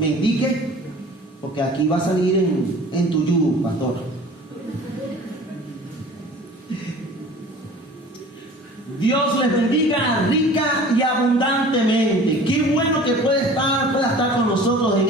me indique, porque aquí va a salir en tu yugo, pastor. Dios les bendiga rica y abundantemente. Qué bueno que pueda estar con nosotros en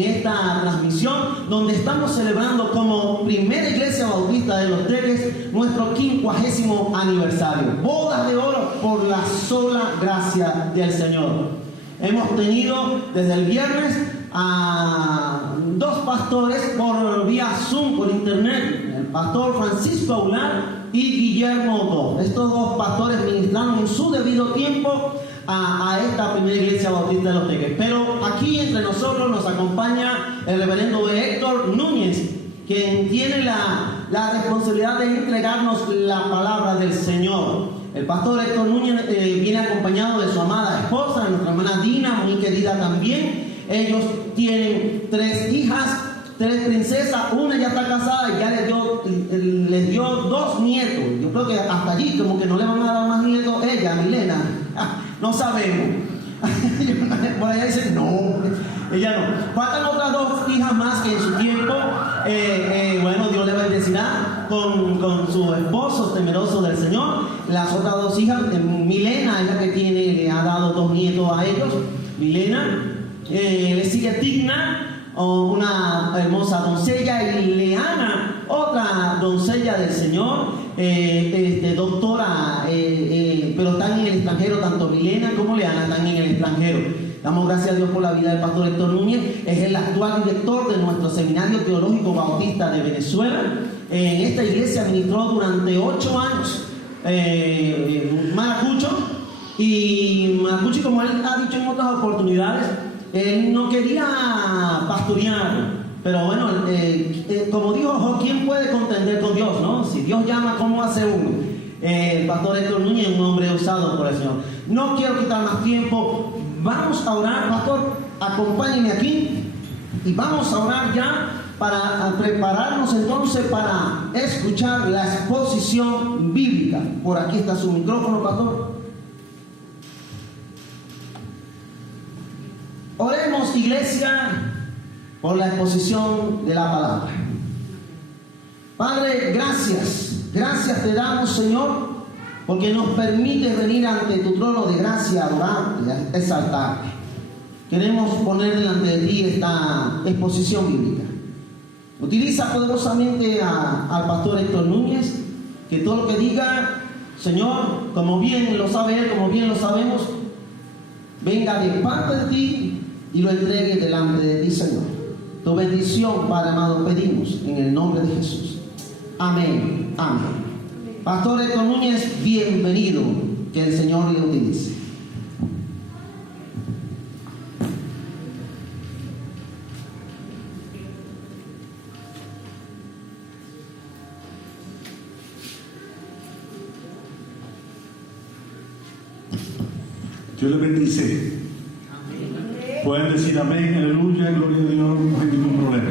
esta transmisión, donde estamos celebrando como primera iglesia bautista de Los Teques nuestro 50º aniversario. Bodas de oro por la sola gracia del Señor. Hemos tenido desde el viernes a 2 pastores por vía Zoom, por internet, el pastor Francisco Aular y Guillermo II. Estos 2 pastores ministraron en su debido tiempo a esta primera iglesia bautista de Los Teques. Pero aquí entre nosotros nos acompaña el reverendo Héctor Núñez, quien tiene la responsabilidad de entregarnos la palabra del Señor. El pastor Héctor Núñez viene acompañado de su amada esposa, nuestra hermana Dina, muy querida también. Ellos tienen 3 hijas, 3 princesas, una ya está casada y ya les dio 2 nietos. Yo creo que hasta allí como que no le van a dar más nietos. Ella, Milena, no sabemos. Por allá dicen no, ella no. Faltan otras 2 hijas más que en su tiempo, bueno, Dios le bendecirá con su esposo temeroso del Señor. Las otras 2 hijas, Milena es la que le ha dado 2 nietos a ellos. Milena, le sigue Tigna, una hermosa doncella, y Leana, otra doncella del Señor, doctora, pero están en el extranjero. Tanto Milena como Leana están en el extranjero. Damos gracias a Dios por la vida del pastor Héctor Núñez. Es el actual director de nuestro Seminario Teológico Bautista de Venezuela. En esta iglesia ministró durante 8 años Maracucho, como él ha dicho en otras oportunidades, él no quería pastorear, pero bueno, como dijo Job, ¿quién puede contender con Dios, no? Si Dios llama, ¿cómo hace uno? El pastor Héctor Núñez es un hombre usado por el Señor. No quiero quitar más tiempo. Vamos a orar, pastor, acompáñenme aquí y vamos a orar ya para prepararnos entonces para escuchar la exposición bíblica. Por aquí está su micrófono, pastor. Oremos, iglesia, por la exposición de la palabra. Padre, gracias te damos, Señor, porque nos permite venir ante tu trono de gracia, adorarte, a exaltarte. Queremos poner delante de ti esta exposición bíblica. Utiliza poderosamente al pastor Héctor Núñez, que todo lo que diga, Señor, como bien lo sabe él, como bien lo sabemos, venga de parte de ti y lo entregue delante de ti, Señor. Tu bendición, Padre amado, pedimos en el nombre de Jesús. Amén. Amén. Pastor Héctor Núñez, bienvenido. Que el Señor le utilice. Dios le bendice. Pueden decir amén, aleluya, gloria a Dios, no hay ningún problema.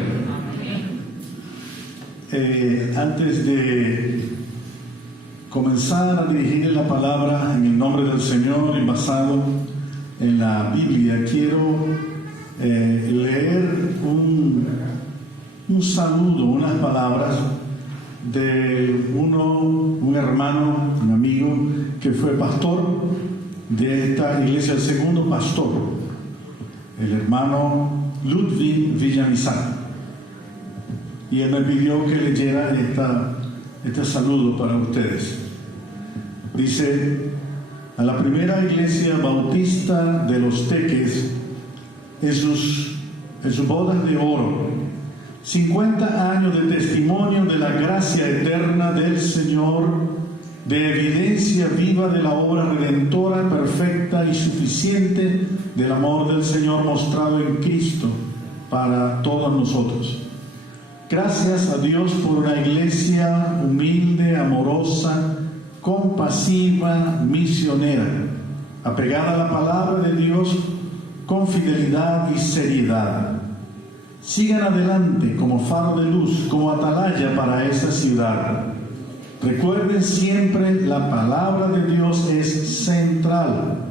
Antes de comenzar a dirigir la palabra en el nombre del Señor y basado en la Biblia, quiero leer un saludo, unas palabras de un hermano, un amigo que fue pastor de esta iglesia, el segundo pastor, el hermano Ludwig Villamizar. Y él me pidió que leyera este saludo para ustedes. Dice: a la primera iglesia bautista de Los Teques, en sus bodas de oro, 50 años de testimonio de la gracia eterna del Señor, de evidencia viva de la obra redentora, perfecta y suficiente del amor del Señor mostrado en Cristo para todos nosotros. Gracias a Dios por una iglesia humilde, amorosa, compasiva, misionera, apegada a la palabra de Dios con fidelidad y seriedad. Sigan adelante como faro de luz, como atalaya para esa ciudad. Recuerden siempre, la palabra de Dios es central,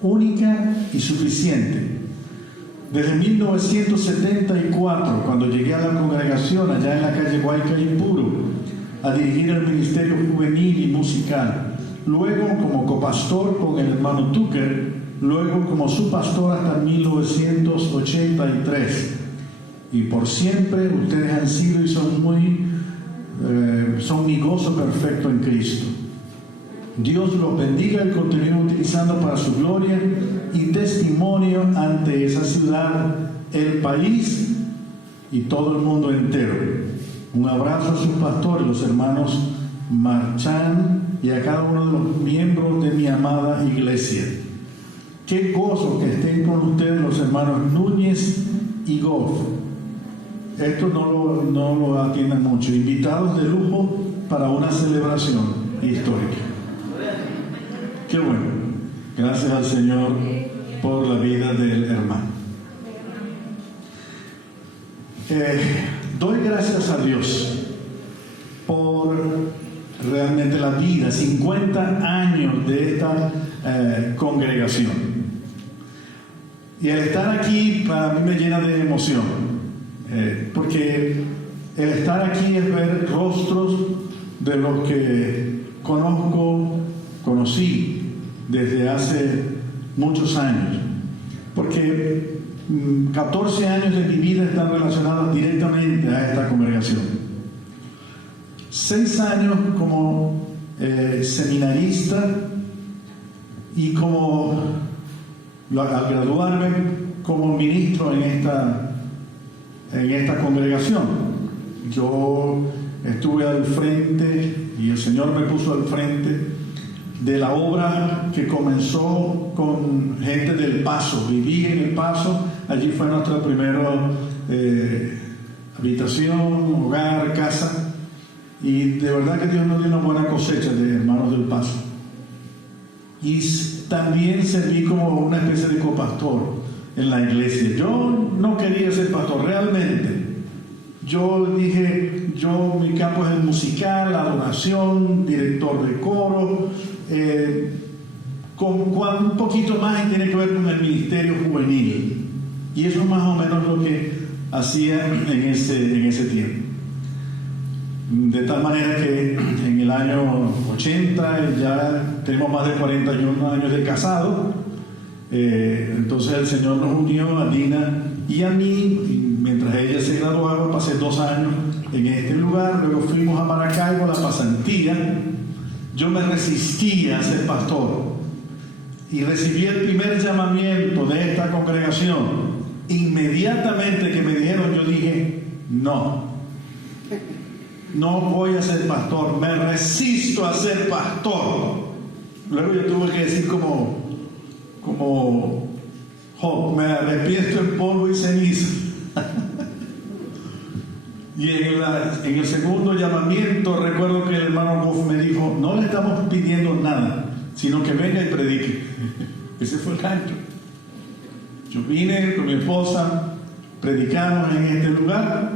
única y suficiente. Desde 1974, cuando llegué a la congregación allá en la calle Guaycaipuro, a dirigir el ministerio juvenil y musical. Luego como copastor con el hermano Tucker, luego como su pastor hasta 1983. Y por siempre ustedes han sido y son mi gozo perfecto en Cristo. Dios los bendiga y continúe utilizando para su gloria y testimonio ante esa ciudad, el país y todo el mundo entero. Un abrazo a sus pastores, los hermanos Marchán, y a cada uno de los miembros de mi amada iglesia. Qué gozo que estén con ustedes los hermanos Núñez y Goff. Esto no lo atienden mucho. Invitados de lujo para una celebración histórica. Qué bueno. Gracias al Señor por la vida del hermano. Doy gracias a Dios por realmente la vida, 50 años de esta congregación. Y el estar aquí para mí me llena de emoción, porque el estar aquí es ver rostros de los que conocí desde hace muchos años, porque 14 años de mi vida están relacionados directamente a esta congregación. 6 años como seminarista y al graduarme como ministro en esta congregación. Yo estuve al frente y el Señor me puso al frente de la obra que comenzó con gente del Paso. Viví en el Paso, allí fue nuestra primera habitación, hogar, casa, y de verdad que Dios nos dio una buena cosecha de hermanos del Paso. Y también serví como una especie de copastor en la iglesia. Yo no quería ser pastor realmente. Yo dije, mi campo es el musical, la adoración, director de coro, un poquito más y tiene que ver con el ministerio juvenil. Y eso es más o menos lo que hacía en ese tiempo. De tal manera que en el año 80 ya tenemos más de 41 años de casado. Entonces el Señor nos unió a Dina y a mí, y mientras ella se graduaba pasé 2 años en este lugar. Luego fuimos a Maracaibo, a la pasantía. Yo me resistía a ser pastor y recibí el primer llamamiento de esta congregación. Inmediatamente que me dijeron, yo dije, no voy a ser pastor, me resisto a ser pastor. Luego yo tuve que decir como Job, me arrepiento en polvo y ceniza. Y en el segundo llamamiento recuerdo que el hermano Goff me dijo, no le estamos pidiendo nada, sino que venga y predique. Ese fue el gancho. Yo vine con mi esposa, predicamos en este lugar,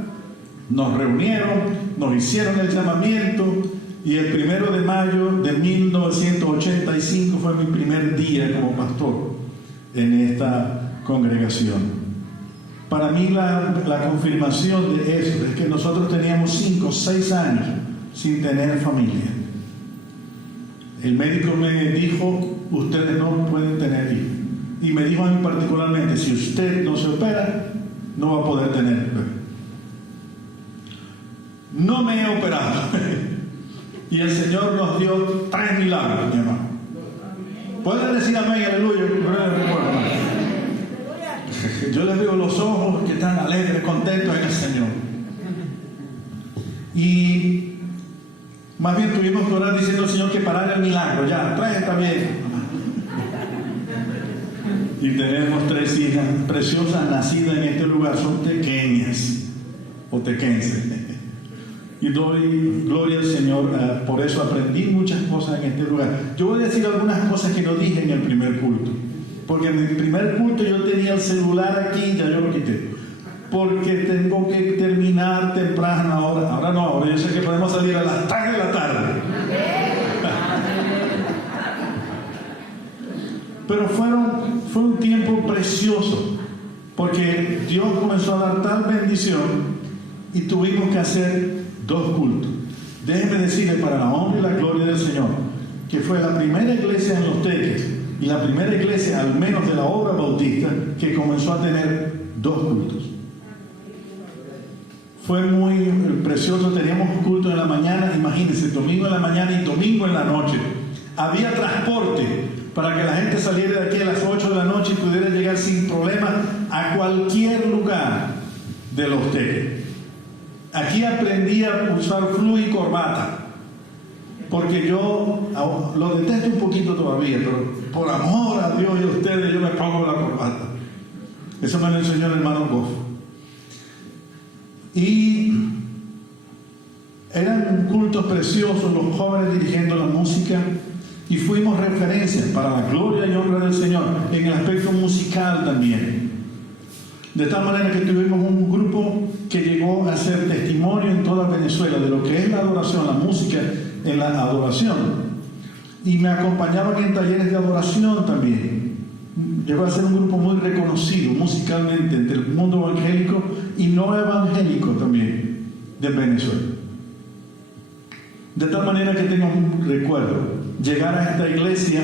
nos reunieron, nos hicieron el llamamiento, y el 1 de mayo de 1985 fue mi primer día como pastor en esta congregación. Para mí la confirmación de eso es que nosotros teníamos 5 o 6 años sin tener familia. El médico me dijo, ustedes no pueden tener hijos. Y me dijo a mí particularmente, si usted no se opera, no va a poder tener bebé. No me he operado. Y el Señor nos dio 3 milagros, mi hermano. ¿Pueden decir amén, aleluya? Yo les veo los ojos que están alegres, contentos en el Señor. Y más bien tuvimos que orar diciendo al Señor que parara el milagro. Ya, trae esta bien. Y tenemos 3 hijas preciosas nacidas en este lugar. Son pequeñas o tequenses. Y doy gloria al Señor. Por eso aprendí muchas cosas en este lugar. Yo voy a decir algunas cosas que no dije en el primer culto. Porque en el primer culto yo tenía el celular aquí, ya yo lo quité. Porque tengo que terminar temprano ahora. Ahora no, ahora yo sé que podemos salir a las 3 de la tarde. Pero fue un tiempo precioso porque Dios comenzó a dar tal bendición y tuvimos que hacer 2 cultos. Déjenme decirle, para la honra y la gloria del Señor, que fue la primera iglesia en Los Teques y la primera iglesia, al menos de la obra bautista, que comenzó a tener 2 cultos. Fue muy precioso. Teníamos cultos en la mañana, imagínense, domingo en la mañana y domingo en la noche. Había transporte para que la gente saliera de aquí a las 8 de la noche y pudiera llegar sin problema a cualquier lugar de Los Teques. Aquí aprendí a usar flu y corbata, porque yo lo detesto un poquito todavía, pero por amor a Dios y a ustedes yo me pongo la corbata. Eso me lo enseñó el hermano Goff. Y eran cultos preciosos, los jóvenes dirigiendo la música, y fuimos referencias para la gloria y honra del Señor en el aspecto musical también. De tal manera que tuvimos un grupo que llegó a ser testimonio en toda Venezuela de lo que es la adoración, la música en la adoración. Y me acompañaban en talleres de adoración también. Llegó a ser un grupo muy reconocido musicalmente entre el mundo evangélico y no evangélico también de Venezuela. De tal manera que tengo un recuerdo. Llegar a esta iglesia,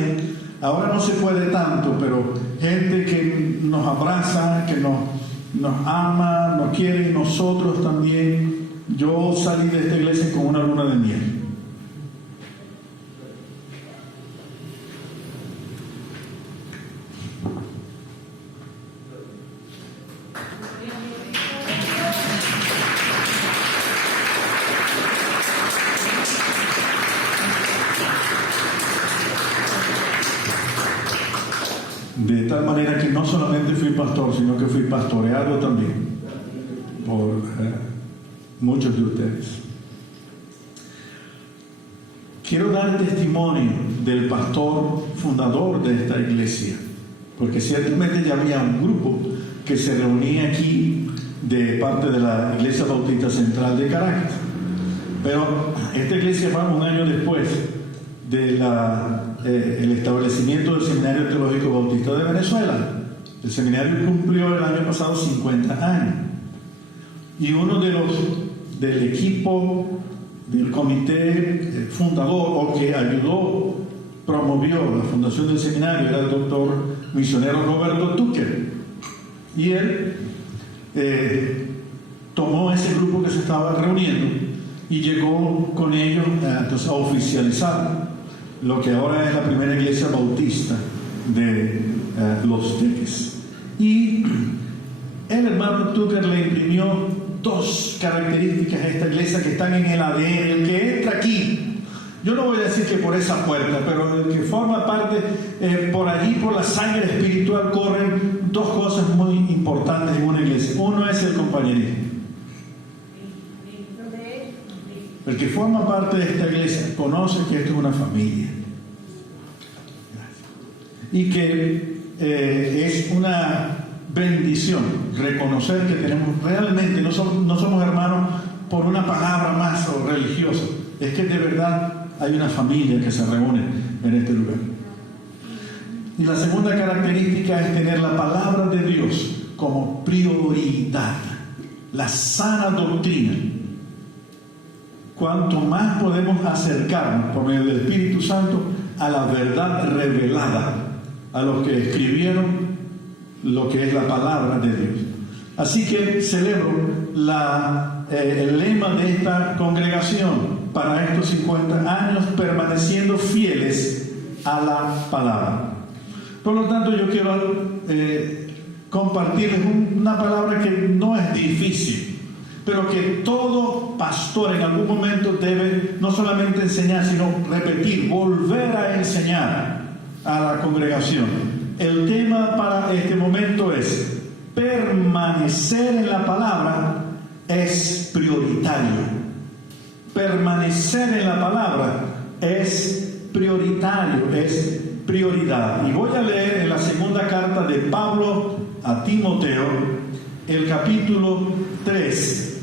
ahora no se puede tanto, pero gente que nos abraza, que nos ama, nos quiere, y nosotros también. Yo salí de esta iglesia con una luna de miel. De tal manera que no solamente fui pastor, sino que fui pastoreado también por muchos de ustedes. Quiero dar testimonio del pastor fundador de esta iglesia, porque ciertamente ya había un grupo que se reunía aquí de parte de la Iglesia Bautista Central de Caracas, pero esta iglesia fue un año después del establecimiento del Seminario Teológico Bautista de Venezuela. El seminario cumplió el año pasado 50 años. Y uno del equipo del comité fundador, o que ayudó, promovió la fundación del seminario, era el doctor misionero Roberto Tucker. Y él tomó ese grupo que se estaba reuniendo y llegó con ellos entonces a oficializar lo que ahora es la primera iglesia bautista de Los Teques. Y el hermano Tucker le imprimió 2 características a esta iglesia que están en el ADN. El que entra aquí, yo no voy a decir que por esa puerta, pero el que forma parte, por allí, por la sangre espiritual, corren 2 cosas muy importantes en una iglesia. Uno es el compañerismo. El que forma parte de esta iglesia conoce que esto es una familia. Y que es una bendición reconocer que tenemos realmente, no somos hermanos por una palabra más o religiosa. Es que de verdad hay una familia que se reúne en este lugar. Y la segunda característica es tener la palabra de Dios como prioridad. La sana doctrina. Cuanto más podemos acercarnos por medio del Espíritu Santo a la verdad revelada, a los que escribieron lo que es la palabra de Dios. Así que celebro el lema de esta congregación para estos 50 años, permaneciendo fieles a la palabra. Por lo tanto, yo quiero compartirles una palabra que no es difícil, pero que todo pastor en algún momento debe no solamente enseñar, sino repetir, volver a enseñar a la congregación. El tema para este momento es: permanecer en la palabra es prioritario. Permanecer en la palabra es prioritario, es prioridad. Y voy a leer en la segunda carta de Pablo a Timoteo, el capítulo 3,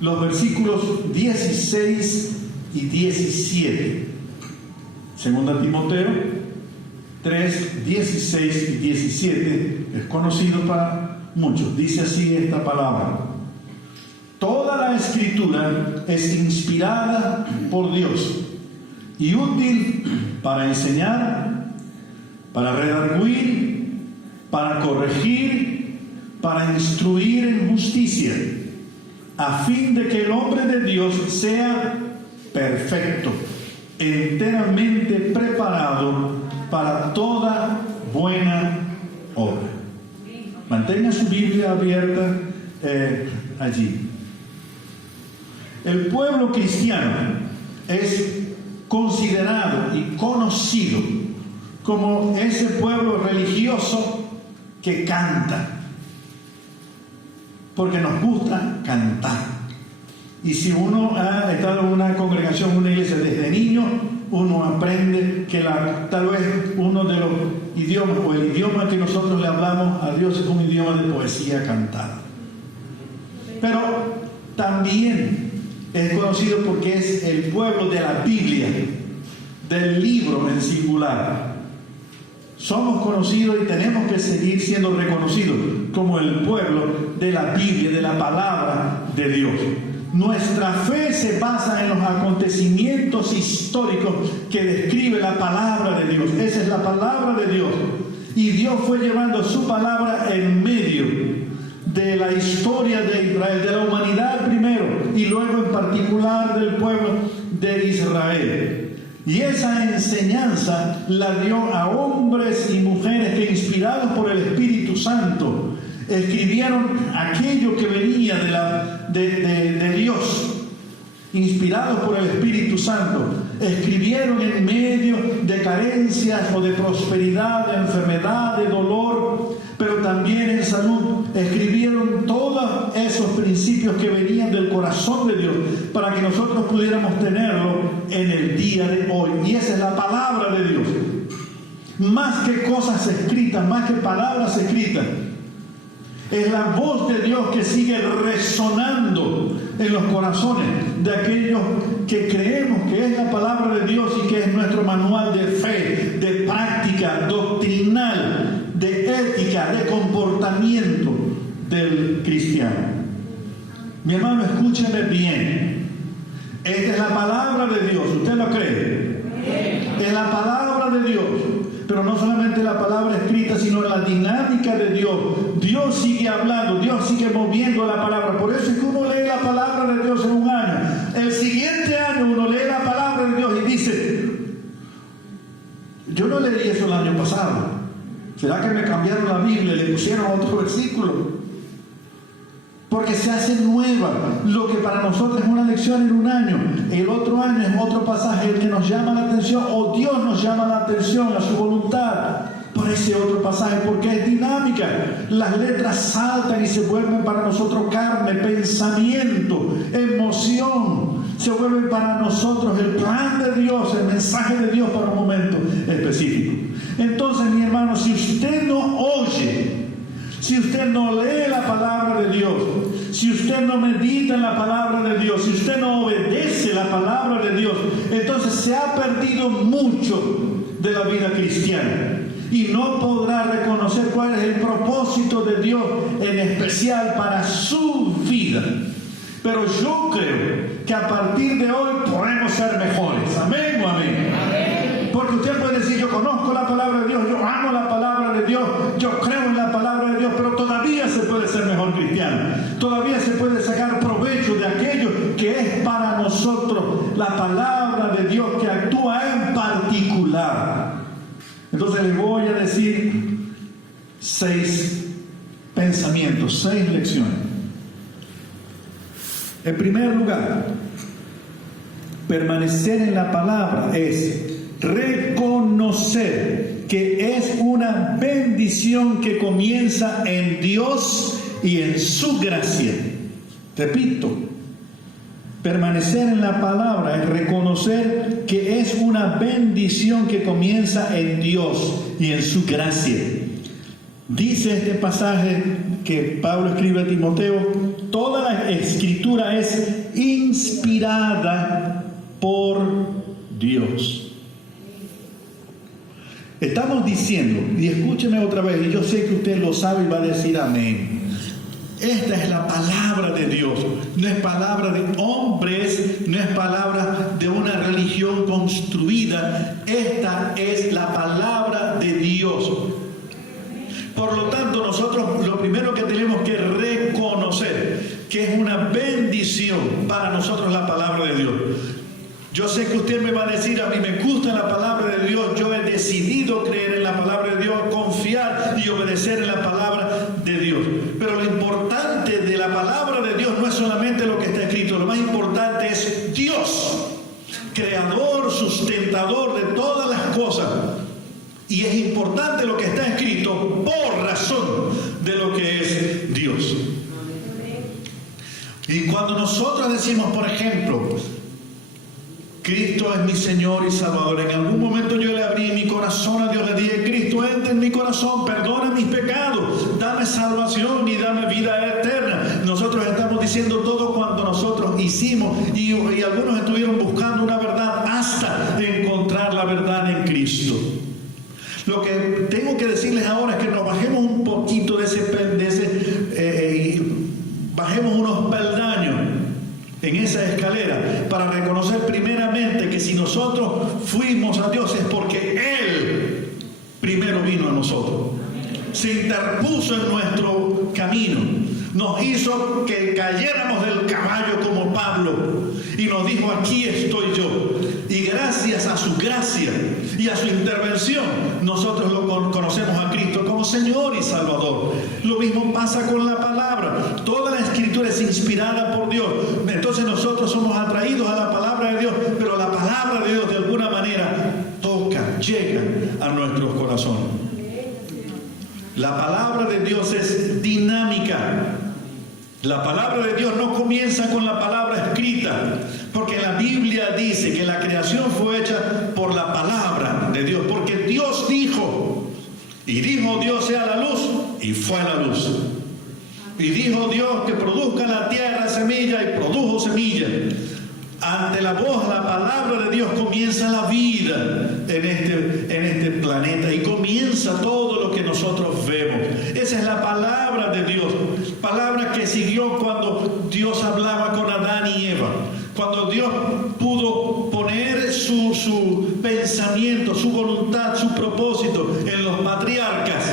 los versículos 16 y 17. Segunda Timoteo, 3, 16 y 17 es conocido para muchos. Dice así esta palabra: toda la escritura es inspirada por Dios y útil para enseñar, para redarguir, para corregir, para instruir en justicia, a fin de que el hombre de Dios sea perfecto, enteramente preparado para toda buena obra. Mantenga su Biblia abierta allí. El pueblo cristiano es considerado y conocido como ese pueblo religioso que canta, porque nos gusta cantar. Y si uno ha estado en una congregación, una iglesia desde niño, uno aprende que tal vez uno de los idiomas o el idioma que nosotros le hablamos a Dios es un idioma de poesía cantada. Pero también es conocido porque es el pueblo de la Biblia, del libro en singular. Somos conocidos y tenemos que seguir siendo reconocidos como el pueblo de la Biblia, de la palabra de Dios. Nuestra fe se basa en los acontecimientos históricos que describe la palabra de Dios. Esa es la palabra de Dios. Y Dios fue llevando su palabra en medio de la historia de Israel, de la humanidad primero, y luego en particular del pueblo de Israel. Y esa enseñanza la dio a hombres y mujeres que, inspirados por el Espíritu Santo, escribieron aquello que venía de Dios. Inspirados por el Espíritu Santo, escribieron en medio de carencias o de prosperidad, de enfermedad, de dolor, pero también en salud. Escribieron todos esos principios que venían del corazón de Dios para que nosotros pudiéramos tenerlo en el día de hoy. Y esa es la palabra de Dios. Más que cosas escritas, más que palabras escritas, es la voz de Dios que sigue resonando en los corazones de aquellos que creemos que es la palabra de Dios y que es nuestro manual de fe, de práctica doctrinal, de ética, de comportamiento del cristiano. Mi hermano, escúcheme bien. Esta es la palabra de Dios. ¿Usted lo cree? Es la palabra de Dios. Pero no solamente la palabra escrita, sino la dinámica de Dios. Dios sigue hablando, Dios sigue moviendo la palabra. Por eso es que uno lee la palabra de Dios en un año. El siguiente año uno lee la palabra de Dios y dice: yo no leí eso el año pasado. ¿Será que me cambiaron la Biblia y le pusieron otro versículo? Porque se hace nueva. Lo que para nosotros es una lección en un año, el otro año es otro pasaje el que nos llama la atención, o Dios nos llama la atención a su voluntad por ese otro pasaje, porque es dinámica. Las letras saltan y se vuelven para nosotros carne, pensamiento, emoción. Se vuelven para nosotros el plan de Dios, el mensaje de Dios para un momento específico. Entonces, mi hermano, si usted no oye, si usted no lee la palabra de Dios, si usted no medita en la palabra de Dios, si usted no obedece la palabra de Dios, entonces se ha perdido mucho de la vida cristiana y no podrá reconocer cuál es el propósito de Dios en especial para su vida. Pero yo creo que a partir de hoy podemos ser mejores. Amén o amén. Porque usted puede decir: yo conozco la palabra de Dios, yo amo la palabra de Dios, yo creo en la palabra de Dios, pero todavía se puede ser mejor cristiano. Todavía se puede sacar provecho de aquello que es para nosotros la palabra de Dios, que actúa en particular. Entonces les voy a decir 6 pensamientos, 6 lecciones. En primer lugar, permanecer en la palabra es reconocer que es una bendición que comienza en Dios y en su gracia. Repito, permanecer en la palabra es reconocer que es una bendición que comienza en Dios y en su gracia. Dice este pasaje que Pablo escribe a Timoteo: toda la escritura es inspirada por Dios. Estamos diciendo, y escúcheme otra vez, y yo sé que usted lo sabe y va a decir amén. Esta es la palabra de Dios, no es palabra de hombres, no es palabra de una religión construida, esta es la palabra de Dios. Por lo tanto, nosotros lo primero que tenemos que reconocer que es una bendición para nosotros la palabra de Dios. Yo sé que usted me va a decir, a mí me gusta la palabra de Dios, yo he decidido creer en la palabra de Dios, confiar y obedecer en la palabra de Dios. Pero lo importante de la palabra de Dios no es solamente lo que está escrito, lo más importante es Dios, creador, sustentador de todas las cosas. Y es importante lo que está escrito por razón de lo que es Dios. Y cuando nosotros decimos, por ejemplo, Cristo es mi Señor y Salvador, en algún momento yo le abrí mi corazón a Dios, le dije, Cristo, entra en mi corazón, perdona mis pecados, dame salvación y dame vida eterna. Nosotros estamos diciendo todo cuanto nosotros hicimos y algunos estuvieron buscando una verdad hasta encontrar la verdad en Cristo. Lo que tengo que decirles ahora es que nos bajemos un poquito bajemos unos peldaños en esa escalera para reconocer primeramente que si nosotros fuimos a Dios es porque Él primero vino a nosotros, se interpuso en nuestro camino, nos hizo que cayéramos del caballo como Pablo y nos dijo, aquí estoy yo. Y gracias a su gracia y a su intervención, nosotros lo conocemos a Cristo como Señor y Salvador. Lo mismo pasa con la palabra. Toda la Escritura es inspirada por Dios. Entonces nosotros somos atraídos a la palabra de Dios, pero la palabra de Dios de alguna manera toca, llega a nuestros corazones. La palabra de Dios es dinámica. La palabra de Dios no comienza con la palabra escrita, porque la Biblia dice que la creación fue hecha por la palabra de Dios, porque Dios dijo, y dijo Dios sea la luz, y fue la luz. Y dijo Dios que produzca la tierra semilla, y produjo semilla. Ante la voz, la palabra de Dios, comienza la vida en este planeta y comienza todo lo que nosotros vemos. Esa es la palabra de Dios, palabra que siguió cuando Dios hablaba con Adán y Eva, cuando Dios pudo poner su pensamiento, su voluntad, su propósito en los patriarcas.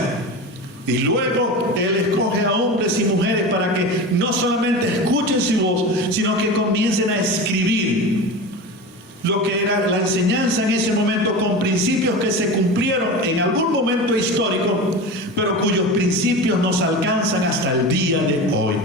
Y luego Él escoge a hombres y mujeres para que no solamente escuchen su voz, sino que comiencen a escribir lo que era la enseñanza en ese momento, con principios que se cumplieron en algún momento histórico, pero cuyos principios nos alcanzan hasta el día de hoy.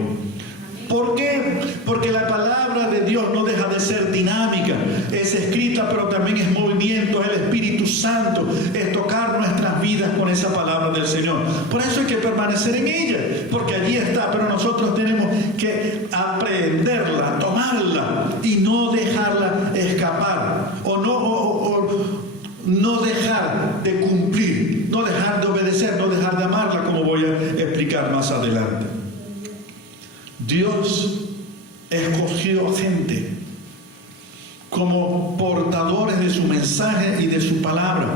¿Por qué? Porque la palabra de Dios no deja de ser dinámica, es escrita, pero también es movimiento, es el Espíritu Santo, es tocar nuestras vidas con esa palabra del Señor. Por eso hay que permanecer en ella, porque allí está, pero nosotros tenemos que aprenderla, tomarla y no dejarla escapar, o no dejar de cumplir, no dejar de obedecer, no dejar de amarla, como voy a explicar más adelante. Dios escogió gente como portadores de su mensaje y de su palabra,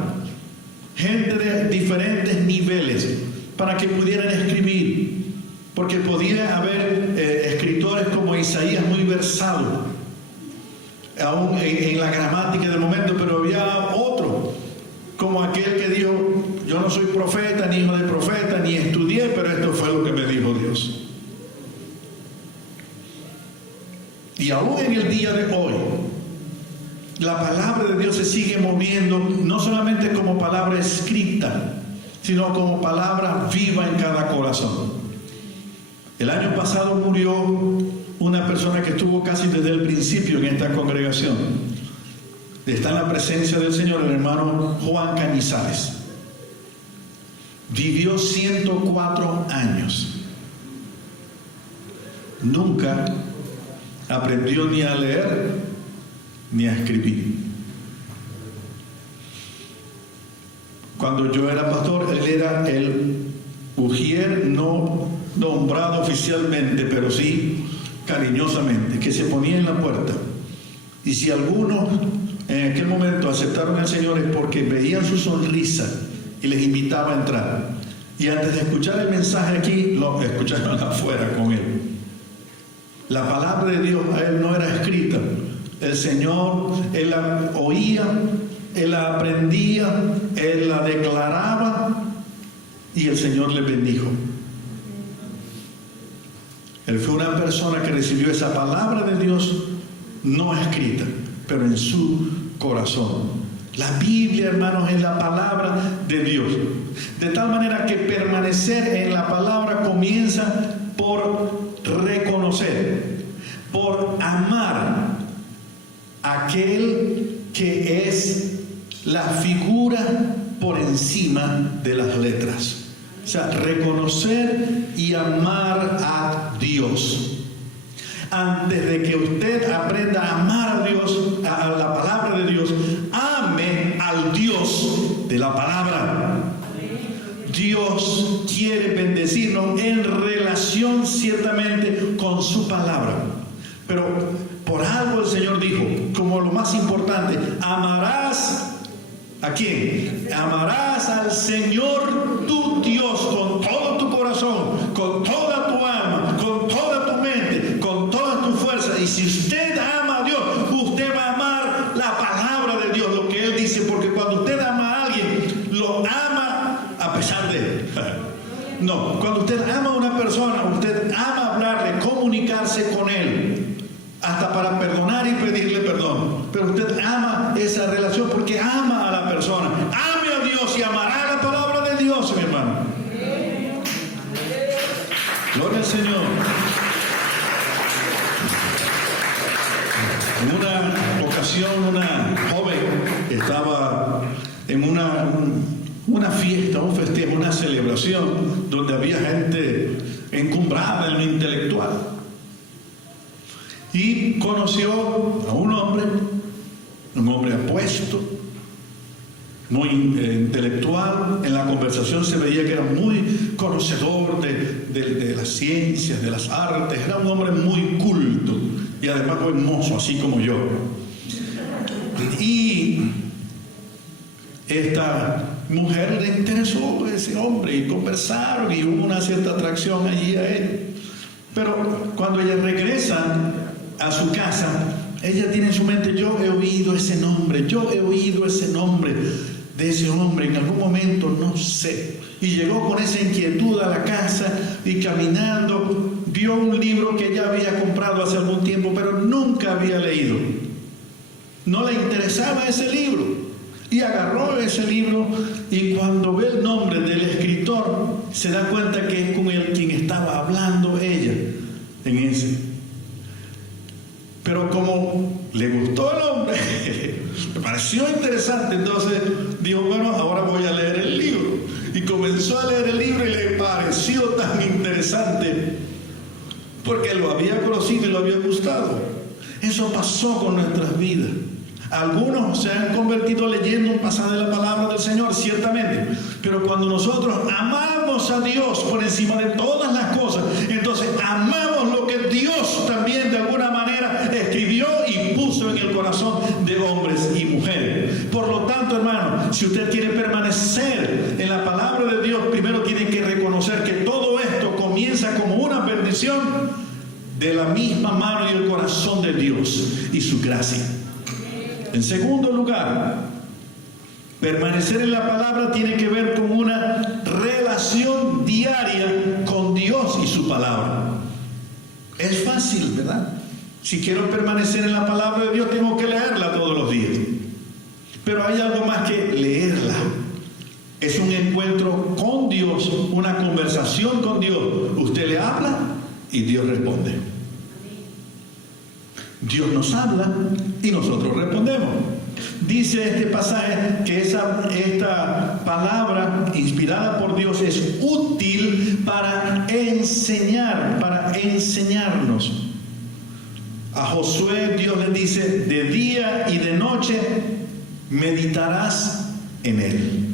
gente de diferentes niveles, para que pudieran escribir, porque podía haber escritores como Isaías muy versado, aún en la gramática del momento, pero había otro, como aquel que dijo, yo no soy profeta, ni hijo de profeta, ni estudié, pero esto fue lo que me dijo Dios. Y aún en el día de hoy, la palabra de Dios se sigue moviendo, no solamente como palabra escrita, sino como palabra viva en cada corazón. El año pasado murió una persona que estuvo casi desde el principio en esta congregación. Está en la presencia del Señor, el hermano Juan Cañizares. Vivió 104 años. Nunca aprendió ni a leer ni a escribir. Cuando yo era pastor, él era el ujier, no nombrado oficialmente, pero sí cariñosamente, que se ponía en la puerta. Y si alguno en aquel momento aceptaron al Señor es porque veían su sonrisa y les invitaba a entrar. Y antes de escuchar el mensaje aquí, lo escucharon afuera con él. La palabra de Dios a él no era escrita. El Señor, él la oía, él la aprendía, él la declaraba y el Señor le bendijo. Él fue una persona que recibió esa palabra de Dios no escrita, pero en su corazón. La Biblia, hermanos, es la palabra de Dios. De tal manera que permanecer en la palabra comienza por reconocer, por amar a aquel que es la figura por encima de las letras. O sea, reconocer y amar a Dios. Antes de que usted aprenda a amar a Dios, a la palabra de Dios, ame al Dios de la palabra. Dios quiere bendecirnos en relación ciertamente con su palabra. Pero por algo el Señor dijo, como lo más importante, amarás. ¿A quién? Amarás al Señor tu Dios con todo tu corazón, con toda tu alma, con toda tu mente, con toda tu fuerza. Y si usted ama a Dios, usted va a amar la palabra de Dios, lo que Él dice, porque cuando usted ama a alguien, lo ama a pesar de él. No, cuando usted ama a una persona, usted ama hablarle, comunicarse con él, hasta para perdonar y pedirle perdón. Pero usted ama esa relación porque ama a la persona. Ame a Dios y amará la palabra de Dios, mi hermano. Gloria al Señor. En una ocasión, una joven estaba en una fiesta, un festejo, una celebración, donde había gente encumbrada en lo intelectual. Y conoció a un hombre apuesto, muy intelectual. En la conversación se veía que era muy conocedor de las ciencias, de las artes. Era un hombre muy culto y además buen mozo, así como yo. Y esta mujer le interesó a ese hombre y conversaron y hubo una cierta atracción allí a él. Pero cuando ella regresa a su casa, ella tiene en su mente, yo he oído ese nombre de ese hombre en algún momento, no sé. Y llegó con esa inquietud a la casa y caminando vio un libro que ella había comprado hace algún tiempo, pero nunca había leído. No le interesaba ese libro. Y agarró ese libro y cuando ve el nombre del escritor, se da cuenta que es con el quien estaba hablando ella en ese. Pero como le gustó el hombre, me pareció interesante, entonces dijo, bueno, ahora voy a leer el libro. Y comenzó a leer el libro y le pareció tan interesante porque lo había conocido y lo había gustado. Eso pasó con nuestras vidas. Algunos se han convertido leyendo un pasaje de la palabra del Señor, ciertamente. Pero cuando nosotros amamos a Dios por encima de todas las cosas, entonces amamos lo que Dios también de alguna manera escribió y puso en el corazón de hombres y mujeres. Por lo tanto, hermano, si usted quiere permanecer en la palabra de Dios, primero tiene que reconocer que todo esto comienza como una bendición de la misma mano y el corazón de Dios y su gracia. En segundo lugar, permanecer en la palabra tiene que ver con una relación diaria con Dios y su palabra. Es fácil, ¿verdad? Si quiero permanecer en la palabra de Dios, tengo que leerla todos los días. Pero hay algo más que leerla. Es un encuentro con Dios, una conversación con Dios. Usted le habla y Dios responde. Dios nos habla y nosotros respondemos. Dice este pasaje que esta palabra inspirada por Dios es útil para enseñar, para enseñarnos. A Josué Dios le dice, de día y de noche meditarás en él.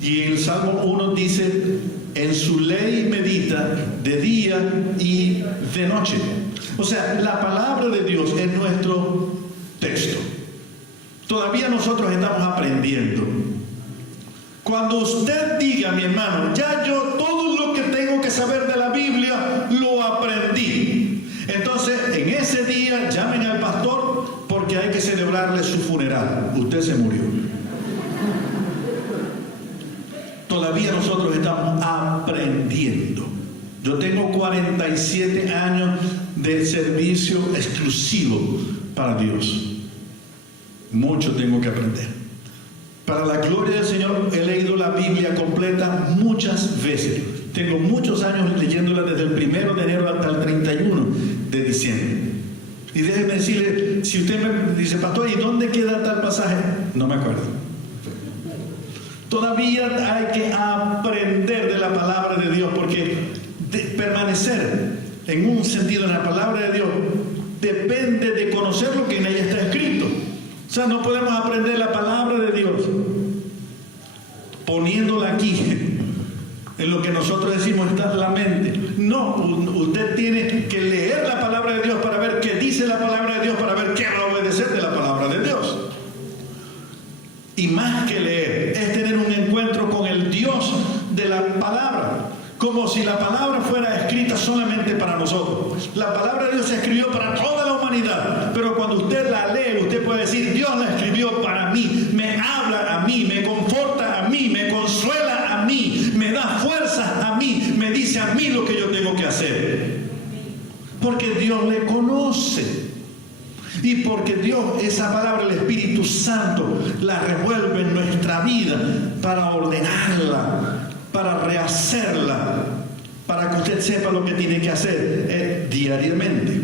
Y en el Salmo 1 dice, en su ley medita de día y de noche. O sea, la palabra de Dios es nuestro texto. Todavía nosotros estamos aprendiendo. Cuando usted diga, mi hermano, ya yo todo lo que tengo que saber de la Biblia lo aprendí, entonces en ese día llamen al pastor porque hay que celebrarle su funeral. Usted se murió. Todavía nosotros estamos aprendiendo. Yo tengo 47 años de servicio exclusivo para Dios. Mucho tengo que aprender. Para la gloria del Señor he leído la Biblia completa muchas veces. Tengo muchos años leyéndola desde el 1 de enero hasta el 31 de diciembre. Y déjeme decirle, si usted me dice, pastor, ¿y dónde queda tal pasaje? No me acuerdo. Todavía hay que aprender de la palabra de Dios, porque permanecer en un sentido en la palabra de Dios depende de conocer lo que en ella está escrito. O sea, no podemos aprender la palabra de Dios poniéndola aquí en lo que nosotros decimos está en la mente. No, usted tiene que leer la palabra de Dios para ver qué dice la palabra de Dios, para ver qué va a obedecer de la palabra de Dios. Y más que leer, es tener un encuentro con el Dios de la palabra, como si la palabra fuera escrita solamente para nosotros. La palabra de Dios se escribió para toda la humanidad, pero cuando usted la lee, usted puede decir, Dios la escribió para mí, me habla a mí, me conforta a mí, me consuela a mí, me da fuerzas a mí, me dice a mí lo que yo tengo que hacer. Porque Dios le conoce. Y porque Dios, esa palabra, el Espíritu Santo, la revuelve en nuestra vida para ordenarla, para rehacerla, para que usted sepa lo que tiene que hacer diariamente.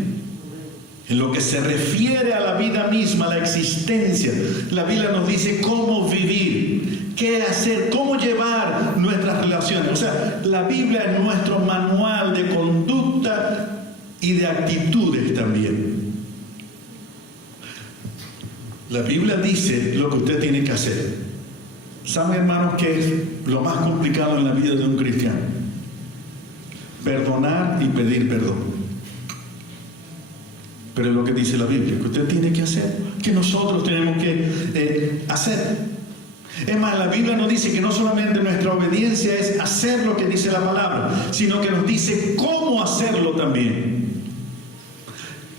En lo que se refiere a la vida misma, a la existencia, la Biblia nos dice cómo vivir, qué hacer, cómo llevar nuestras relaciones. O sea, la Biblia es nuestro manual de conducta y de actitudes también. La Biblia dice lo que usted tiene que hacer. ¿Saben, hermanos, qué es lo más complicado en la vida de un cristiano? Perdonar y pedir perdón. Pero es lo que dice la Biblia, que usted tiene que hacer, que nosotros tenemos que hacer. Es más, la Biblia nos dice que no solamente nuestra obediencia es hacer lo que dice la palabra, sino que nos dice cómo hacerlo también.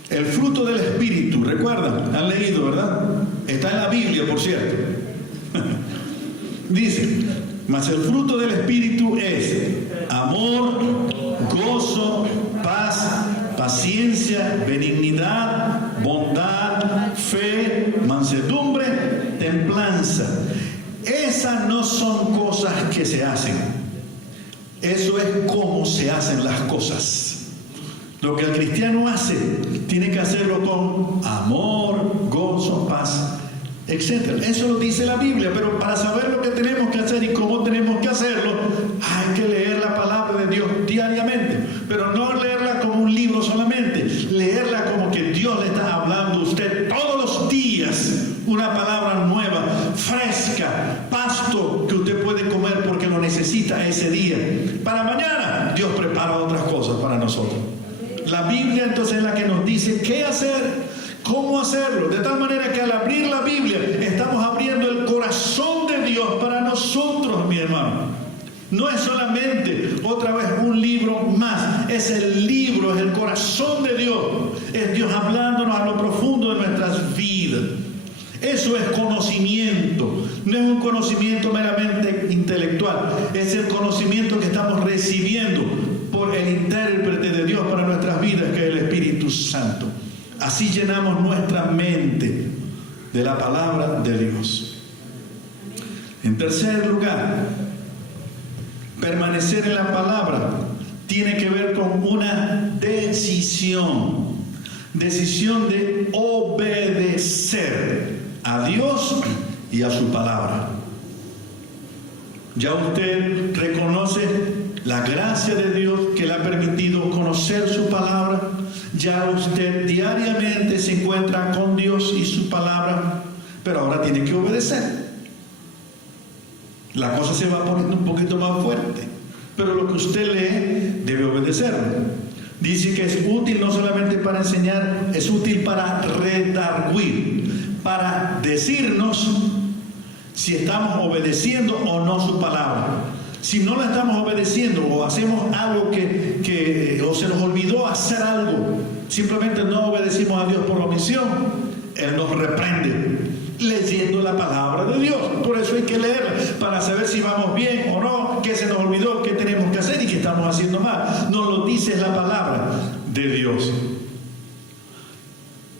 El fruto del Espíritu, ¿recuerdan? Han leído, ¿verdad? Está en la Biblia, por cierto. Dice, mas el fruto del Espíritu es amor, gozo, paz, paciencia, benignidad, bondad, fe, mansedumbre, templanza. Esas no son cosas que se hacen. Eso es cómo se hacen las cosas. Lo que el cristiano hace, tiene que hacerlo con amor, gozo, paz, etc. Eso lo dice la Biblia, pero para saber lo que tenemos que hacer y cómo tenemos que hacerlo, hay que leer la palabra de Dios diariamente. Pero no leerla como un libro solamente, leerla como que Dios le está hablando a usted todos los días. Una palabra nueva, fresca, pasto que usted puede comer porque lo necesita ese día. Para mañana, Dios prepara otras cosas para nosotros. La Biblia entonces es la que nos dice qué hacer, cómo hacerlo, de tal manera que al abrir la Biblia estamos abriendo el corazón de Dios para nosotros, mi hermano. No es solamente otra vez un libro más, es el libro, es el corazón de Dios, es Dios hablándonos a lo profundo de nuestras vidas. Eso es conocimiento, no es un conocimiento meramente intelectual, es el conocimiento que estamos recibiendo por el intérprete de Dios para nuestras vidas, que es el Espíritu Santo. Así llenamos nuestra mente de la palabra de Dios. En tercer lugar, permanecer en la palabra tiene que ver con una decisión de obedecer a Dios y a su palabra. Ya usted reconoce la gracia de Dios que le ha permitido conocer su palabra. Ya usted diariamente se encuentra con Dios y su palabra, pero ahora tiene que obedecer. La cosa se va poniendo un poquito más fuerte, pero lo que usted lee debe obedecerlo. Dice que es útil no solamente para enseñar, es útil para redarguir, para decirnos si estamos obedeciendo o no su palabra. Si no la estamos obedeciendo o hacemos algo o se nos olvidó hacer algo, simplemente no obedecimos a Dios por omisión, Él nos reprende leyendo la palabra de Dios. Por eso hay que leerla para saber si vamos bien o no, qué se nos olvidó, qué tenemos que hacer y qué estamos haciendo mal. Nos lo dice la palabra de Dios.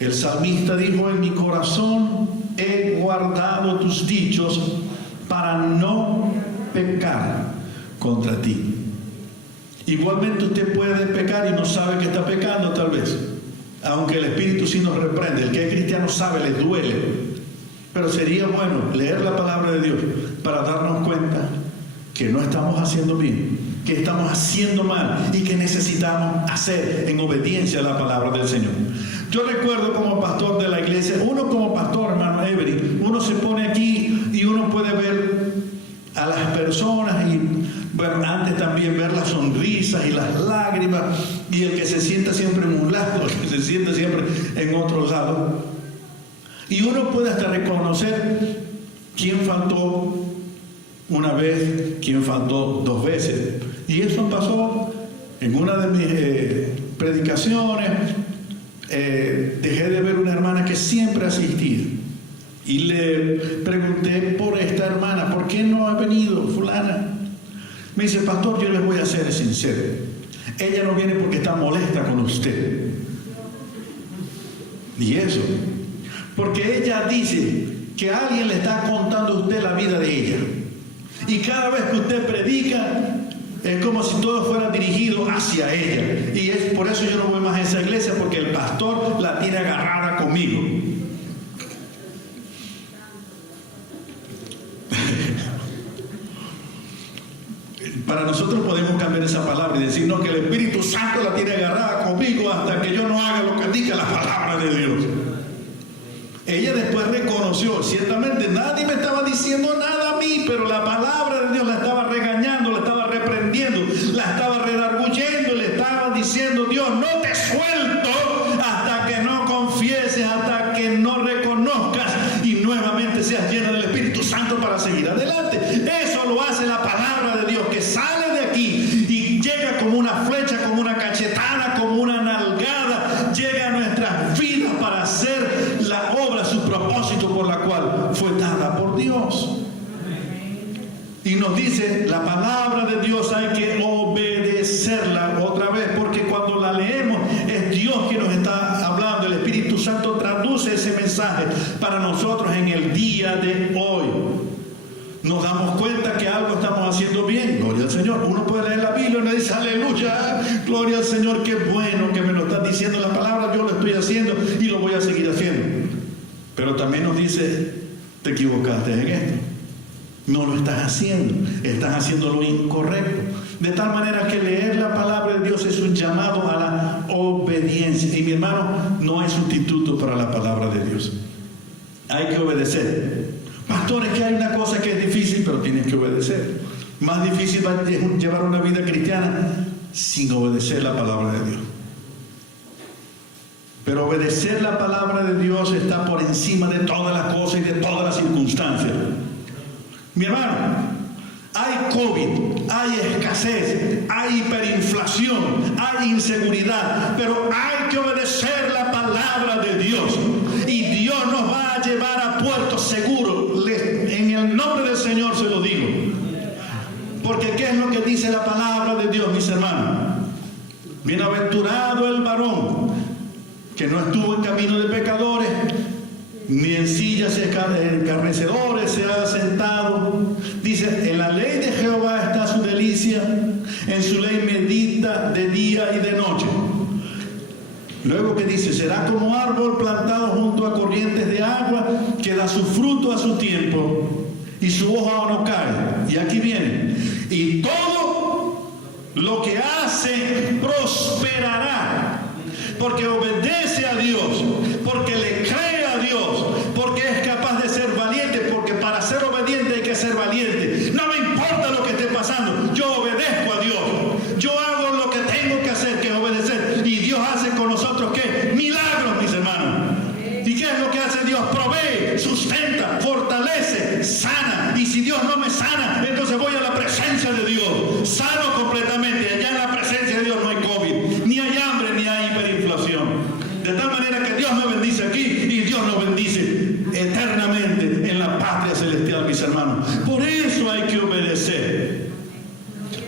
El salmista dijo: en mi corazón he guardado tus dichos para no pecar contra ti. Igualmente usted puede pecar y no sabe que está pecando, tal vez, aunque el Espíritu sí nos reprende. El que es cristiano sabe, le duele, pero sería bueno leer la palabra de Dios para darnos cuenta que no estamos haciendo bien, que estamos haciendo mal y que necesitamos hacer en obediencia a la palabra del Señor. Yo recuerdo como pastor de la iglesia, uno como pastor, hermano Every, uno se pone aquí y uno puede ver a las personas y bueno, antes también ver las sonrisas y las lágrimas, y el que se sienta siempre en un lado, el que se sienta siempre en otro lado, y uno puede hasta reconocer quién faltó una vez, quién faltó 2 veces. Y eso pasó en una de mis predicaciones. Dejé de ver una hermana que siempre asistía y le pregunté por esta hermana: ¿por qué no ha venido fulana? Me dice: pastor, yo les voy a ser sincero, ella no viene porque está molesta con usted. Y eso, porque ella dice que alguien le está contando a usted la vida de ella, y cada vez que usted predica es como si todo fuera dirigido hacia ella, y es por eso yo no voy más a esa iglesia, porque el pastor la tiene agarrada conmigo. Para nosotros podemos cambiar esa palabra y decir: no, que el Espíritu Santo la tiene agarrada conmigo hasta que yo no haga lo que diga la palabra de Dios. Ella después reconoció: ciertamente nadie me estaba diciendo nada a mí, pero la palabra de Dios la estaba regañando, la estaba reprendiendo, la estaba redarguyendo, le estaba diciendo: Dios, no te suelto hasta que no confieses, hasta que no reconozcas y nuevamente seas llena del Espíritu Santo para seguir adelante. Eso lo hace la palabra de Dios, que sale de aquí y llega como una flecha, como una cachetada, como una nalgada, llega a nuestras vidas para hacer la obra, su propósito por la cual fue dada por Dios. Y nos dice la palabra de Dios, hay que obedecerla otra vez, porque cuando la leemos es Dios quien nos está hablando. El Espíritu Santo traduce ese mensaje para nosotros en el día de hoy. Nos damos cuenta que algo estamos haciendo bien, gloria al Señor. Uno puede leer la Biblia y le dice: aleluya, gloria al Señor, qué bueno que me lo está diciendo la palabra, yo lo estoy haciendo y lo voy a seguir haciendo. Pero también nos dice: te equivocaste en esto, no lo estás haciendo, estás haciendo lo incorrecto. De tal manera que leer la palabra de Dios es un llamado a la obediencia. Y mi hermano, no hay sustituto para la palabra de Dios. Hay que obedecer. Pastor, es que hay una cosa que es difícil, pero tienes que obedecer. Más difícil es llevar una vida cristiana sin obedecer la palabra de Dios. Pero obedecer la palabra de Dios está por encima de todas las cosas y de todas las circunstancias. Mi hermano, hay COVID, hay escasez, hay hiperinflación, hay inseguridad, pero hay que obedecer la palabra de Dios. Y Dios nos va a llevar a puerto seguro. En el nombre del Señor se lo digo. Porque ¿qué es lo que dice la palabra de Dios, mis hermanos? Bienaventurado el varón que no estuvo en camino de pecadores, ni en sillas escarnecedores se ha sentado. Dice: en la ley de Jehová está su delicia, en su ley medita de día y de noche. Luego que dice: será como árbol plantado junto a corrientes de agua, que da su fruto a su tiempo y su hoja no cae. Y aquí viene: y todo lo que hace prosperará, porque obedece a Dios, porque le cree a Dios, porque es capaz de ser valiente, porque para ser obediente hay que ser valiente. No me importa lo que esté pasando, yo obedezco a Dios, yo hago lo que tengo que hacer, que es obedecer. Y Dios hace con nosotros, ¿qué? Milagros, mis hermanos. ¿Y qué es lo que hace Dios? Provee. Dios no me sana, entonces voy a la presencia de Dios, sano completamente. Allá en la presencia de Dios no hay COVID, ni hay hambre, ni hay hiperinflación. De tal manera que Dios me bendice aquí y Dios nos bendice eternamente en la patria celestial, mis hermanos. Por eso hay que obedecer,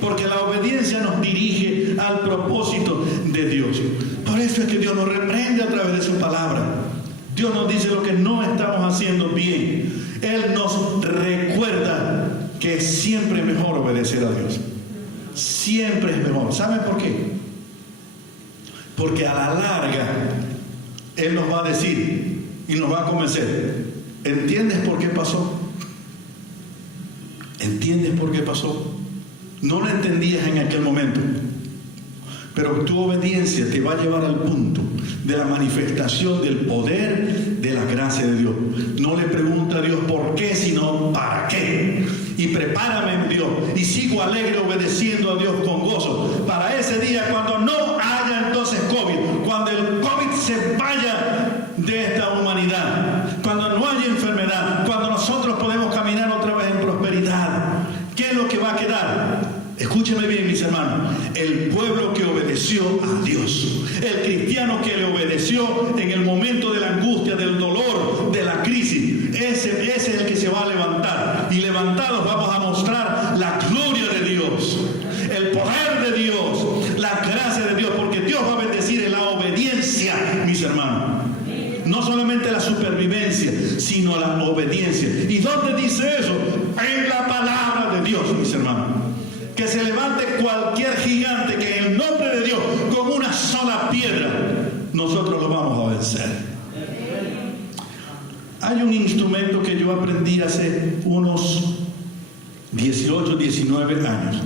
porque la obediencia nos dirige al propósito de Dios. Por eso es que Dios nos reprende a través de su palabra. Dios nos dice lo que no estamos haciendo bien. Él nos recuerda que es siempre mejor obedecer a Dios. Siempre es mejor. ¿Saben por qué? Porque a la larga Él nos va a decir y nos va a convencer. ¿Entiendes por qué pasó? ¿Entiendes por qué pasó? No lo entendías en aquel momento, pero tu obediencia te va a llevar al punto de la manifestación del poder de la gracia de Dios. No le pregunta a Dios por qué, sino para qué. Y prepárame, Dios, y sigo alegre obedeciendo a Dios con gozo para ese día cuando no haya entonces COVID, cuando el COVID se vaya de esta humanidad, cuando no haya enfermedad, cuando nosotros podemos caminar otra vez en prosperidad. ¿Qué es lo que va a quedar? Escúcheme bien, mis hermanos, el pueblo que obedeció a Dios, el cristiano que le obedeció en el momento de la angustia, del dolor, de la crisis, ese es el que se va a levantar, y levantados vamos a mostrar la gloria de Dios, el poder de Dios, la gracia de Dios, porque Dios va a bendecir en la obediencia, mis hermanos. No solamente la supervivencia, sino la obediencia. ¿Y dónde dice eso? En la palabra de Dios, mis hermanos. Que se levante cualquier gigante que en el nombre de Dios, con una sola piedra, nosotros lo vamos a vencer. Hay un instrumento que yo aprendí hace unos 18, 19 años.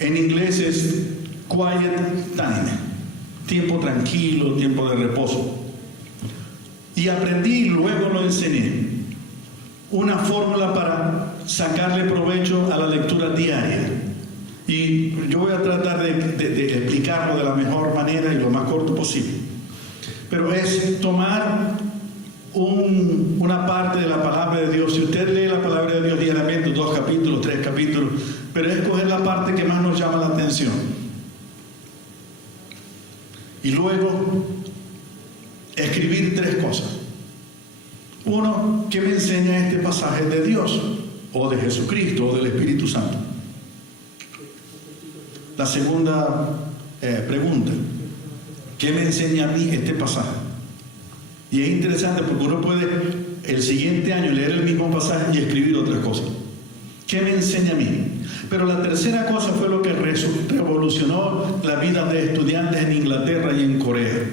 En inglés es quiet time, tiempo tranquilo, tiempo de reposo. Y aprendí y luego lo enseñé. Una fórmula para sacarle provecho a la lectura diaria. Y yo voy a tratar de explicarlo de la mejor manera y lo más corto posible. Pero es tomar una parte de la palabra de Dios. Si usted lee la palabra de Dios diariamente, 2 capítulos, 3 capítulos, pero es coger la parte que más nos llama la atención. Y luego escribir 3 cosas. Uno, ¿qué me enseña este pasaje de Dios? O de Jesucristo, o del Espíritu Santo. La segunda pregunta, ¿qué me enseña a mí este pasaje? Y es interesante porque uno puede el siguiente año leer el mismo pasaje y escribir otras cosas. ¿Qué me enseña a mí? Pero la tercera cosa fue lo que revolucionó la vida de estudiantes en Inglaterra y en Corea.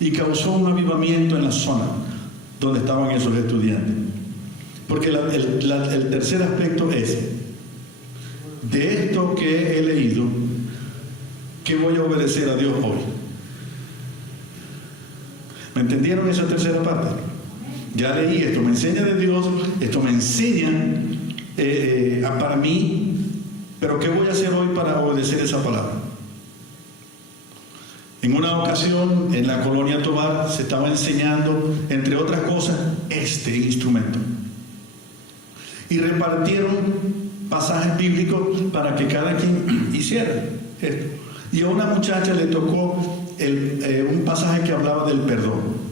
Y causó un avivamiento en la zona donde estaban esos estudiantes. Porque el tercer aspecto es, de esto que he leído, ¿qué voy a obedecer a Dios hoy? ¿Me entendieron esa tercera parte? Ya leí, esto me enseña de Dios, esto me enseña para mí, pero ¿qué voy a hacer hoy para obedecer esa palabra? En una ocasión, en la colonia Tovar, se estaba enseñando, entre otras cosas, este instrumento. Y repartieron pasajes bíblicos para que cada quien hiciera esto. Y a una muchacha le tocó un pasaje que hablaba del perdón.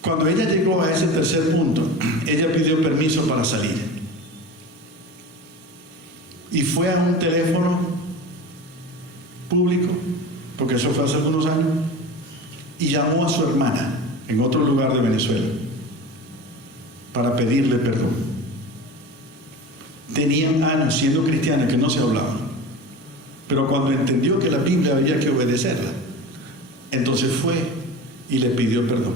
Cuando ella llegó a ese tercer punto, ella pidió permiso para salir. Y fue a un teléfono público, porque eso fue hace algunos años, y llamó a su hermana en otro lugar de Venezuela para pedirle perdón. Tenían años siendo cristianas que no se hablaban, pero cuando entendió que la Biblia había que obedecerla, entonces fue y le pidió perdón.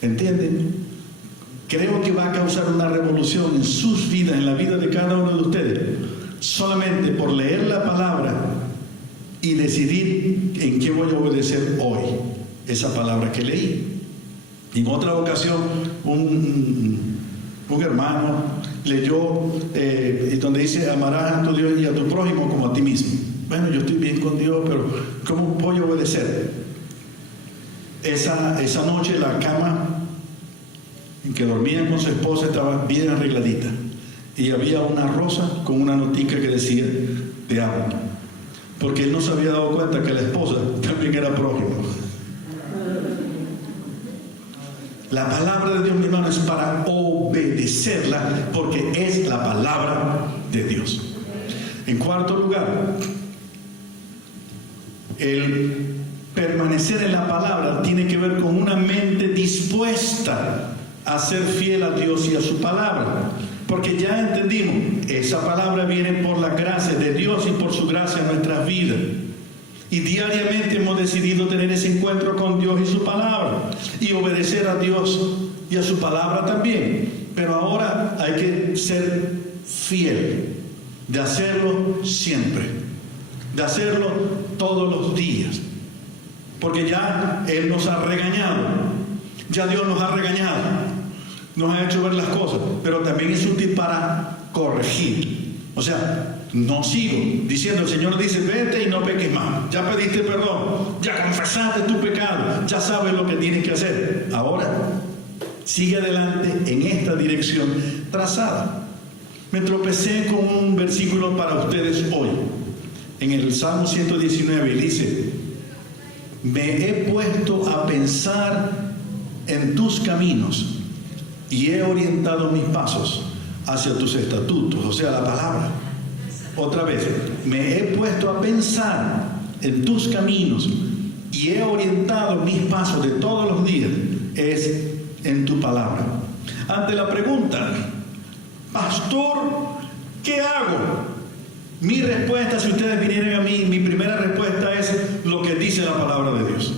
¿Entienden? Creo que va a causar una revolución en sus vidas, en la vida de cada uno de ustedes, solamente por leer la palabra y decidir en qué voy a obedecer hoy esa palabra que leí. En otra ocasión, un hermano leyó donde dice: amarás a tu Dios y a tu prójimo como a ti mismo. Bueno, yo estoy bien con Dios, pero ¿cómo voy a obedecer? esa noche la cama en que dormía con su esposa estaba bien arregladita. Y había una rosa con una notica que decía, te amo. Porque él no se había dado cuenta que la esposa también era prójimo. La palabra de Dios, mi hermano, es para obedecerla, porque es la palabra de Dios. En cuarto lugar, el permanecer en la palabra tiene que ver con una mente dispuesta a ser fiel a Dios y a su palabra. Porque ya entendimos, esa palabra viene por la gracia de Dios y por su gracia en nuestras vidas. Y diariamente hemos decidido tener ese encuentro con Dios y su palabra. Y obedecer a Dios y a su palabra también. Pero ahora hay que ser fiel. De hacerlo siempre. De hacerlo todos los días. Porque ya Él nos ha regañado. Ya Dios nos ha regañado. Nos ha hecho ver las cosas. Pero también es útil para corregir. O sea, no sigo diciendo, el Señor dice, vete y no peques más. Ya pediste perdón, ya confesaste tu pecado, ya sabes lo que tienes que hacer. Ahora, sigue adelante en esta dirección trazada. Me tropecé con un versículo para ustedes hoy. En el Salmo 119 dice, me he puesto a pensar en tus caminos y he orientado mis pasos hacia tus estatutos, o sea, la palabra. Otra vez, me he puesto a pensar en tus caminos y he orientado mis pasos de todos los días, es en tu palabra. Ante la pregunta, pastor, ¿qué hago? Mi respuesta, si ustedes vinieran a mí, mi primera respuesta es lo que dice la palabra de Dios.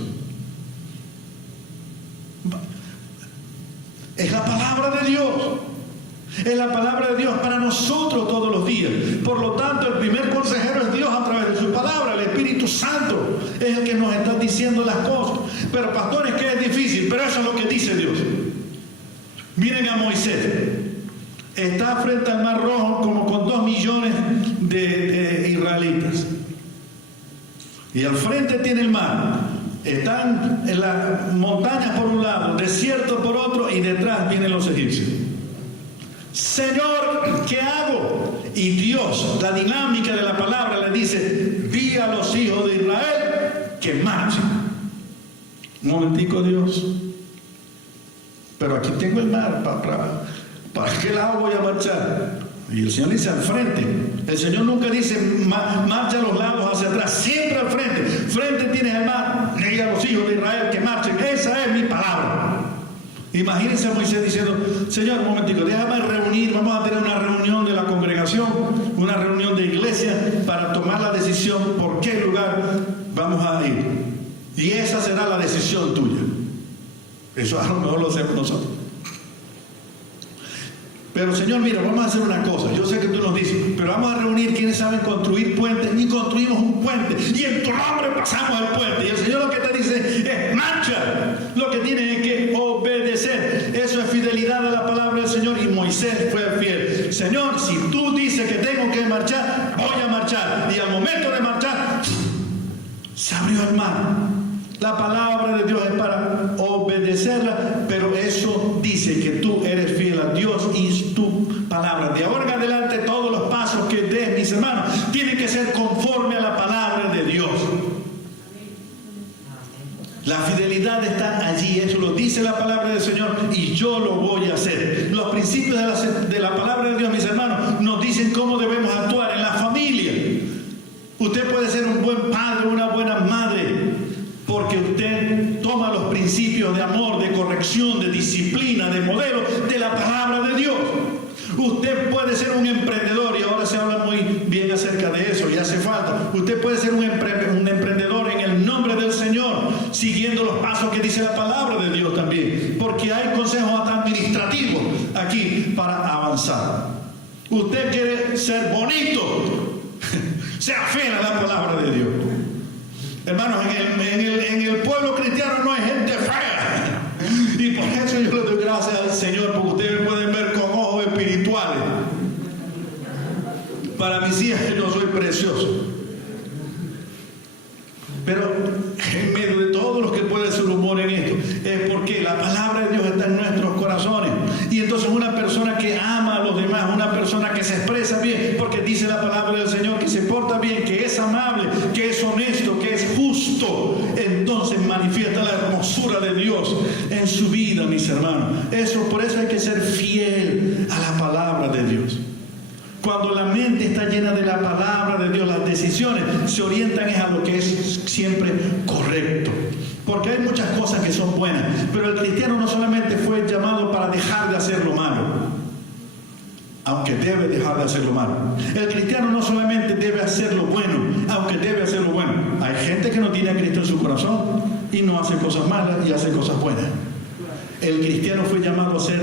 Es la palabra de Dios. Es la palabra de Dios para nosotros todos los días. Por lo tanto, el primer consejero es Dios a través de su palabra. El Espíritu Santo es el que nos está diciendo las cosas. Pero pastores, que es difícil, pero eso es lo que dice Dios. Miren a Moisés. Está frente al Mar Rojo como con 2 millones de israelitas. Y al frente tiene el mar. Están en las montañas por un lado, desierto por otro, y detrás vienen los egipcios. Señor, ¿qué hago? Y Dios, la dinámica de la palabra, le dice, di a los hijos de Israel que marchen. Un momentico, Dios. Pero aquí tengo el mar, ¿para qué lado voy a marchar? Y el Señor dice al frente. El Señor nunca dice marcha a los lados hacia atrás, siempre al frente. Frente tienes el mar, di a los hijos de Israel que marchen. Esa es mi palabra. Imagínense a Moisés diciendo, Señor, un momentico, déjame reunir, vamos a tener una reunión de la congregación, una reunión de iglesia para tomar la decisión por qué lugar vamos a ir. Y esa será la decisión tuya. Eso a lo mejor lo hacemos nosotros. Pero Señor, mira, vamos a hacer una cosa. Yo sé que tú nos dices, pero vamos a reunir quienes saben construir puentes, y construimos un puente, y en tu nombre pasamos el puente. Y el Señor lo que te dice es marcha. Lo que tienes es que obedecer. Eso es fidelidad a la palabra del Señor. Y Moisés fue fiel. Señor, si tú dices que tengo que marchar, voy a marchar. Y al momento de marchar, se abrió el mar. La palabra de Dios es para obedecerla, pero eso dice que tú eres fiel a Dios y tu palabra. De ahora en adelante, todos los pasos que des, mis hermanos, tienen que ser conforme a la palabra de Dios. La fidelidad está allí, eso lo dice la palabra del Señor y yo lo voy a hacer. Los principios de la palabra de Dios, mis hermanos, nos dicen cómo debemos actuar en la familia. Usted puede ser un buen padre, una buena madre, porque usted toma los principios de amor, de corrección, de disciplina, de modelo de la palabra de Dios. Usted puede ser un emprendedor, y ahora se habla muy bien acerca de eso, y hace falta. Usted puede ser un emprendedor en el nombre del Señor, siguiendo los pasos que dice la palabra de Dios también, porque hay consejos hasta administrativos aquí para avanzar. Usted quiere ser bonito, sea fiel a la palabra de Dios. Hermanos, en el pueblo cristiano no hay gente fea. Y por eso yo le doy gracias al Señor, porque ustedes me pueden ver con ojos espirituales. Para mis hijas yo soy precioso. Pero en medio de todo lo que puede ser humor en qué? La palabra de Dios está en nuestros corazones. Y entonces una persona que ama a los demás, una persona que se expresa bien, porque dice la palabra del Señor que se porta bien, que es amable, que es honesto, que es justo, entonces manifiesta la hermosura de Dios en su vida, mis hermanos. Por eso hay que ser fiel a la palabra de Dios. Cuando la mente está llena de la palabra de Dios, las decisiones se orientan a lo que es siempre correcto. Porque hay muchas cosas que son buenas, pero el cristiano no solamente fue llamado para dejar de hacer lo malo, aunque debe dejar de hacer lo malo. El cristiano no solamente debe hacer lo bueno, aunque debe hacer lo bueno. Hay gente que no tiene a Cristo en su corazón y no hace cosas malas y hace cosas buenas. El cristiano fue llamado a hacer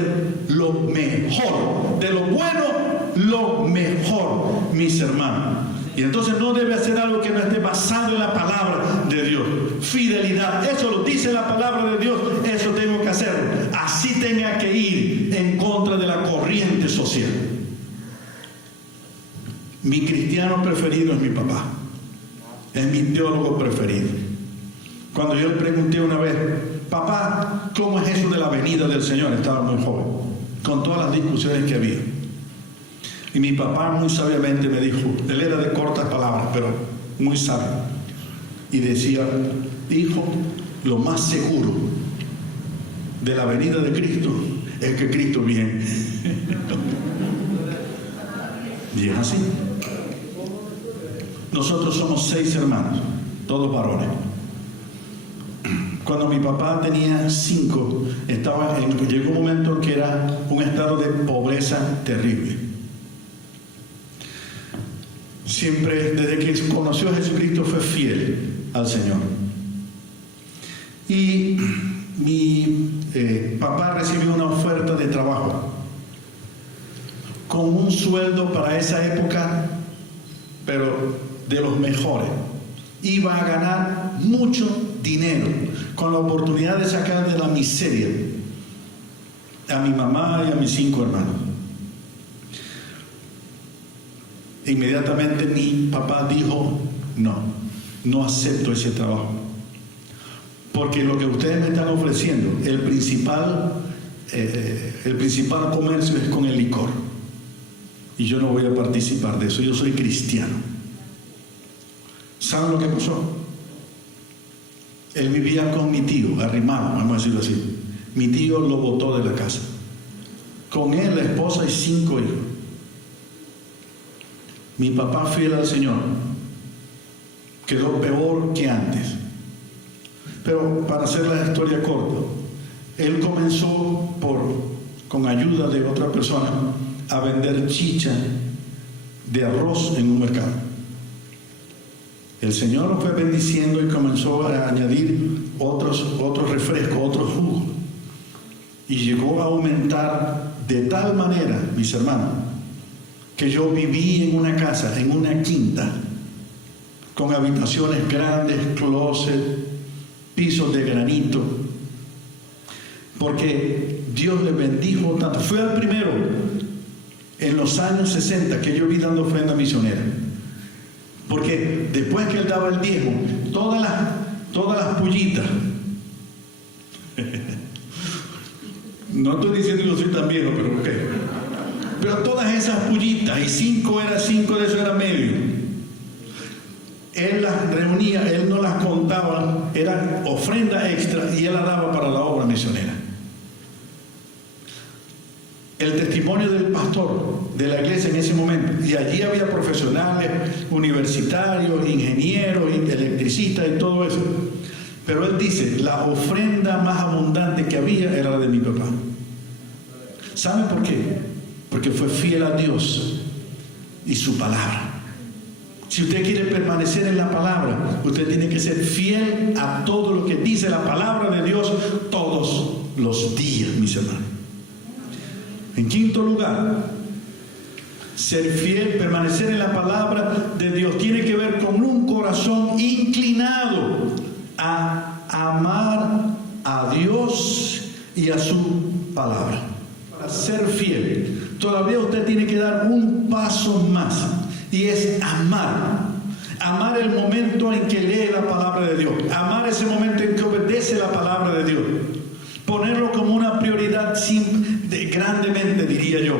lo mejor, de lo bueno, lo mejor, mis hermanos. Y entonces no debe hacer algo que no esté basado en la palabra de Dios. Fidelidad, eso lo dice la palabra de Dios, eso tengo que hacer. Así tenga que ir en contra de la corriente social. Mi cristiano preferido es mi papá. Es mi teólogo preferido. Cuando yo le pregunté una vez, papá, ¿cómo es eso de la venida del Señor? Estaba muy joven, con todas las discusiones que había. Y mi papá muy sabiamente me dijo, él era de cortas palabras, pero muy sabio. Y decía, hijo, lo más seguro de la venida de Cristo es que Cristo viene. Y es así. Nosotros somos 6 hermanos, todos varones. Cuando mi papá tenía 5, llegó un momento en que era un estado de pobreza terrible. Siempre, desde que conoció a Jesucristo, fue fiel al Señor. Y mi papá recibió una oferta de trabajo con un sueldo para esa época, pero de los mejores. Iba a ganar mucho dinero, con la oportunidad de sacar de la miseria a mi mamá y a mis 5 hermanos. Inmediatamente mi papá dijo, no acepto ese trabajo, porque lo que ustedes me están ofreciendo, el principal comercio es con el licor, y yo no voy a participar de eso. Yo soy cristiano. ¿Saben lo que pasó? Él vivía con mi tío, arrimado, vamos a decirlo así. Mi tío lo botó de la casa, con él, la esposa y 5 hijos. Mi papá, fiel al Señor, quedó peor que antes. Pero para hacer la historia corta, él comenzó con ayuda de otra persona a vender chicha de arroz en un mercado. El Señor lo fue bendiciendo y comenzó a añadir otros refrescos, otros jugos. Y llegó a aumentar de tal manera, mis hermanos, que yo viví en una casa, en una quinta, con habitaciones grandes, closet, pisos de granito, porque Dios le bendijo tanto. Fue el primero en los años 60 que yo vi dando ofrenda misionera, porque después que él daba el diezmo, todas las pullitas, no estoy diciendo que yo soy tan viejo, pero ok, pero todas esas pullitas, y 5 de eso era medio, él las reunía, él no las contaba, era ofrenda extra y él la daba para la obra misionera. El testimonio del pastor de la iglesia en ese momento, y allí había profesionales, universitarios, ingenieros, electricistas y todo eso, pero él dice, la ofrenda más abundante que había era la de mi papá. ¿Saben por qué? Porque fue fiel a Dios y su palabra. Si usted quiere permanecer en la palabra, usted tiene que ser fiel a todo lo que dice la palabra de Dios todos los días, mis hermanos. En quinto lugar, ser fiel, permanecer en la palabra de Dios, tiene que ver con un corazón inclinado a amar a Dios y a su palabra. Para ser fiel, todavía usted tiene que dar un paso más, y es amar. Amar el momento en que lee la palabra de Dios, amar ese momento en que obedece la palabra de Dios. Ponerlo como una prioridad grandemente, diría yo.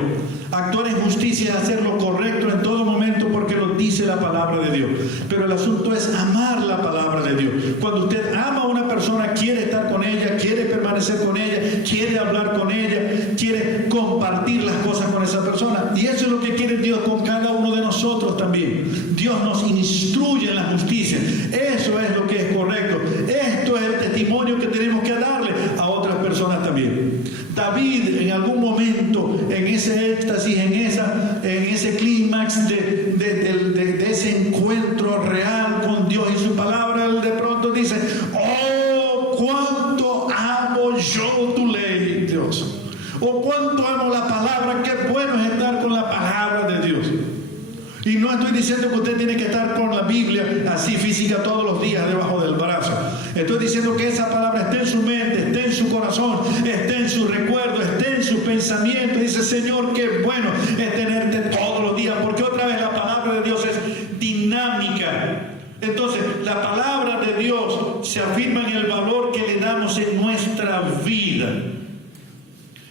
Actuar en justicia es hacer lo correcto en todo momento porque lo dice la palabra de Dios. Pero el asunto es amar la palabra de Dios. Cuando usted ama a una persona, quiere estar con ella, quiere permanecer con ella, quiere hablar con ella, quiere compartir las cosas con esa persona. Y eso es lo que quiere Dios con cada uno de nosotros también. Dios nos instruye en la justicia. Eso es lo que es correcto. Esto es el testimonio que tenemos que darle a otras personas también. David, en algún momento, en ese éxtasis, en ese clímax de ese encuentro real con Dios y su palabra, él de pronto dice: oh, cuánto amo yo tu ley, Dios. Oh, cuánto amo la palabra. Qué bueno es estar con la palabra de Dios. Y no estoy diciendo que usted tiene que estar con la Biblia así física todos los días debajo del brazo. Estoy diciendo que esa palabra esté en su mente, esté en su corazón, esté en su recuerdo, esté en su pensamiento. Dice: Señor, qué bueno es tenerte todos los días, porque otra vez la palabra de Dios es dinámica. Entonces, la palabra de Dios se afirma en el valor que le damos en nuestra vida.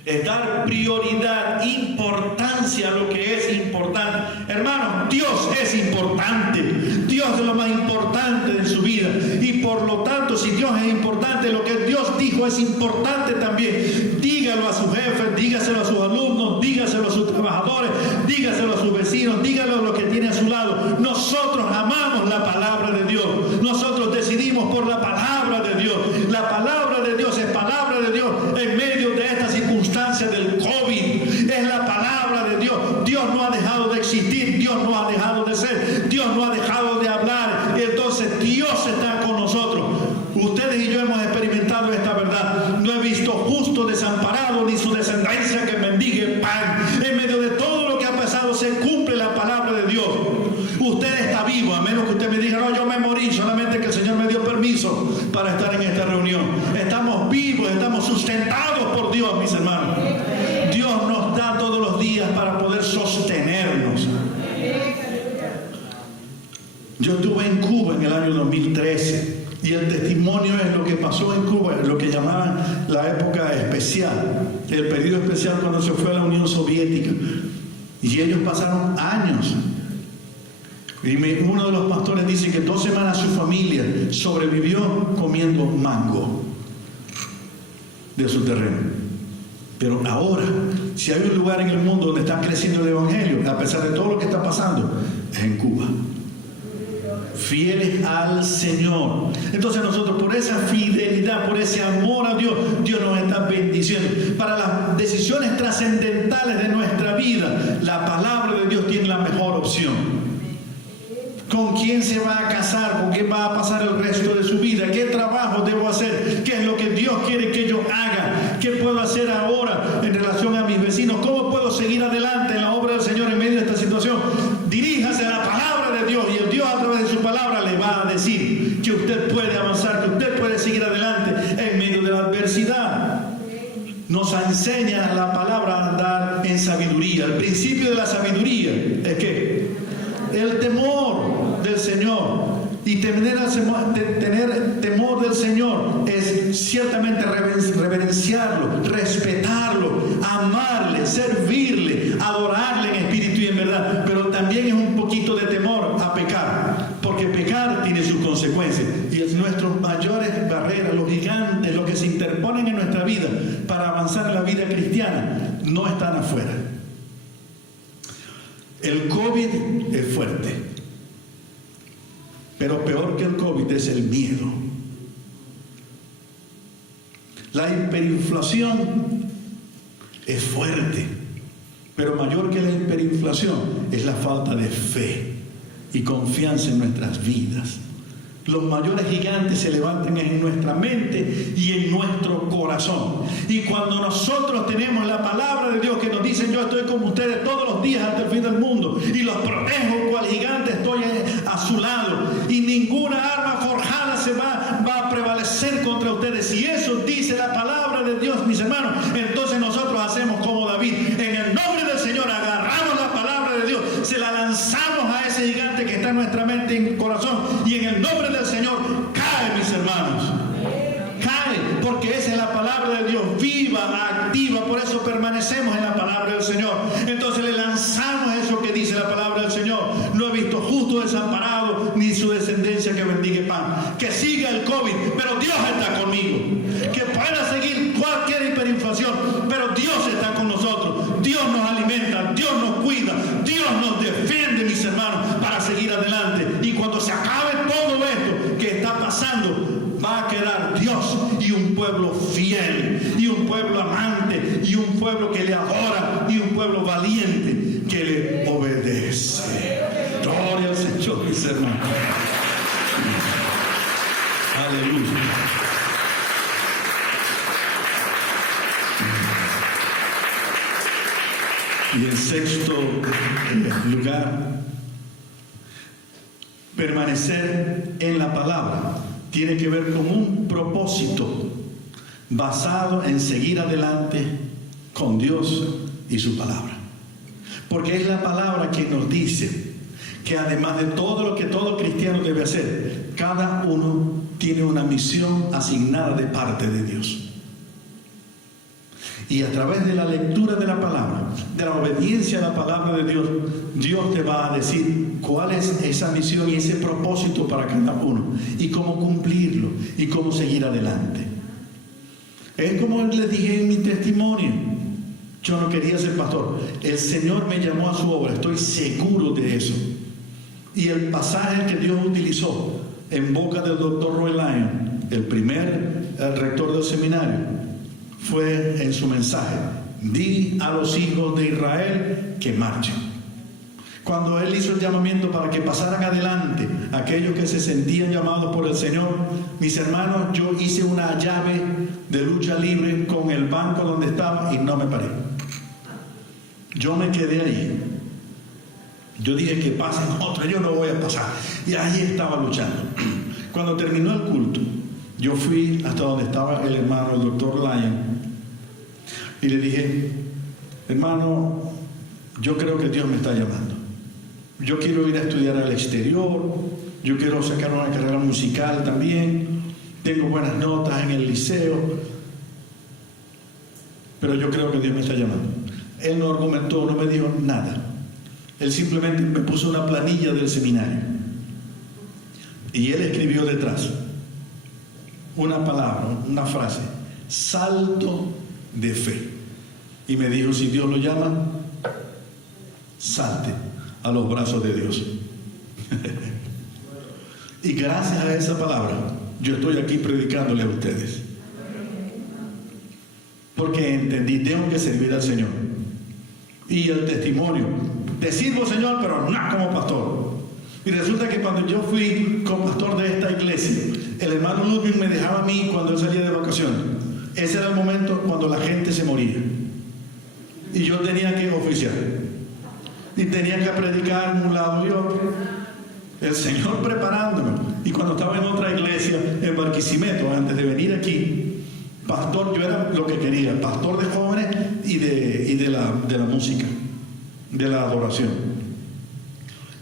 Es dar prioridad, importancia a lo que es importante. Hermanos, Dios es importante. Dios es lo más importante de su vida. Y por lo tanto, si Dios es importante, lo que Dios dijo es importante también. Dígalo a sus jefes, dígaselo a sus alumnos, dígaselo a sus trabajadores, dígaselo a sus vecinos, dígalo a los que tiene a su lado. Nosotros amamos la palabra de Dios. Nosotros decidimos por la palabra de Dios. La palabra de Dios es palabra de Dios en medio de esta circunstancia del COVID. Es la palabra de Dios. Dios no ha dejado de existir, Dios no ha dejado de ser, Dios no ha dejado de hablar. Entonces Dios está con nosotros. Ustedes y yo hemos experimentado esta verdad. No he visto justo desamparado ni su descendencia que mendigue pan. En medio de todo lo que ha pasado se cumple la palabra de Dios. Usted está vivo, a menos que usted me diga: no, yo me morí, solamente que el Señor me dio permiso para estar en esta reunión. Estamos vivos, estamos sustentados por Dios, mis hermanos. Dios nos da todos los días para poder sostenernos. Yo estuve en Cuba en el año 2013 y el testimonio es lo que pasó en Cuba, lo que llamaban la época especial, el periodo especial cuando se fue a la Unión Soviética. Y ellos pasaron años. Y uno de los pastores dice que 2 semanas su familia sobrevivió comiendo mango de su terreno. Pero ahora, si hay un lugar en el mundo donde está creciendo el evangelio, a pesar de todo lo que está pasando, es en Cuba. Fieles al Señor. Entonces nosotros, por esa fidelidad, por ese amor a Dios, Dios nos está bendiciendo. Para las decisiones trascendentales de nuestra vida, la palabra de Dios tiene la mejor opción. ¿Con quién se va a casar? ¿Con quién va a pasar el resto de su vida? ¿Qué trabajo debo hacer? ¿Qué es lo que Dios quiere que yo haga? ¿Qué puedo hacer ahora en relación a mis vecinos? ¿Cómo puedo seguir adelante en la obra del Señor en medio de esta situación? Diríjase a la palabra de Dios y el Dios a través de su palabra le va a decir que usted puede avanzar, que usted puede seguir adelante en medio de la adversidad. Nos enseña la palabra a andar en sabiduría. El principio de la sabiduría es que el temor del Señor, y tener temor del Señor es ciertamente reverenciarlo, respetarlo, amarle, servirle, adorarle en espíritu y en verdad, pero también es un poquito de temor a pecar, porque pecar tiene sus consecuencias y es nuestras mayores barreras, los gigantes, los que se interponen en nuestra vida para avanzar en la vida cristiana, no están afuera. El COVID es fuerte, pero peor que el COVID es el miedo. La hiperinflación es fuerte, pero mayor que la hiperinflación es la falta de fe y confianza en nuestras vidas. Los mayores gigantes se levantan en nuestra mente y en nuestro corazón. Y cuando nosotros tenemos la palabra de Dios que nos dice: yo estoy con ustedes todos los días hasta el fin del mundo y los protejo cual gigante, estoy a su lado y ninguna arma forjada se va a prevalecer contra ustedes. Si eso dice la palabra de Dios, mis hermanos, entonces nosotros hacemos como David. En el nombre del Señor agarramos la palabra de Dios, se la lanzamos a ese gigante que está en nuestra mente y en el corazón, y en el nombre del Señor cae, mis hermanos. Cae, porque esa es la palabra de Dios. viva, activa. Por eso permanecemos en la palabra del Señor. Entonces le lanzamos eso que dice la palabra del Señor. No he visto justo desamparado, ni su descendencia que bendiga pan. Que siga el COVID, pero Dios está conmigo. Que pueda seguir cualquier hiperinflación, pero Dios está con nosotros. Dios nos alimenta, Dios nos cuida, Dios nos defiende, mis hermanos, para seguir adelante. Y cuando se acabe todo esto que está pasando, va a quedar Dios y un pueblo fiel, y un pueblo amante, y un pueblo que le adora, y un pueblo valiente que le obedece. Gloria al Señor, mis hermanos. Aleluya. Y en sexto lugar, permanecer en la palabra tiene que ver con un propósito basado en seguir adelante con Dios y su palabra. Porque es la palabra que nos dice que además de todo lo que todo cristiano debe hacer, cada uno tiene una misión asignada de parte de Dios. Y a través de la lectura de la palabra, de la obediencia a la palabra de Dios, Dios te va a decir cuál es esa misión y ese propósito para cada uno, y cómo cumplirlo, y cómo seguir adelante. Es como les dije en mi testimonio. Yo no quería ser pastor. El Señor me llamó a su obra, estoy seguro de eso. Y el pasaje que Dios utilizó en boca del doctor Roy Lyon, el primer rector del seminario, fue en su mensaje: di a los hijos de Israel que marchen. Cuando él hizo el llamamiento para que pasaran adelante aquellos que se sentían llamados por el Señor, mis hermanos, yo hice una llave de lucha libre con el banco donde estaba y no me paré. Yo me quedé ahí. Yo dije que pasen otros, yo no voy a pasar. Y ahí estaba luchando. Cuando terminó el culto, yo fui hasta donde estaba el hermano, el doctor Lyon, y le dije: hermano, yo creo que Dios me está llamando. Yo quiero ir a estudiar al exterior, yo quiero sacar una carrera musical también, tengo buenas notas en el liceo, pero yo creo que Dios me está llamando. Él no argumentó, no me dijo nada. Él simplemente me puso una planilla del seminario y él escribió detrás una palabra, una frase: salto de fe. Y me dijo: si Dios lo llama, salte a los brazos de Dios. Y gracias a esa palabra yo estoy aquí predicándole a ustedes, porque entendí, tengo que servir al Señor. Y el testimonio: te sirvo, Señor, pero no como pastor. Y resulta que cuando yo fui como pastor de esta iglesia, el hermano Ludwig me dejaba a mí cuando él salía de vacaciones. Ese era el momento cuando la gente se moría y yo tenía que oficiar y tenía que predicar en un lado y otro, el Señor preparándome. Y cuando estaba en otra iglesia en Barquisimeto, antes de venir aquí, pastor, yo era lo que quería: pastor de jóvenes y de la música, de la adoración.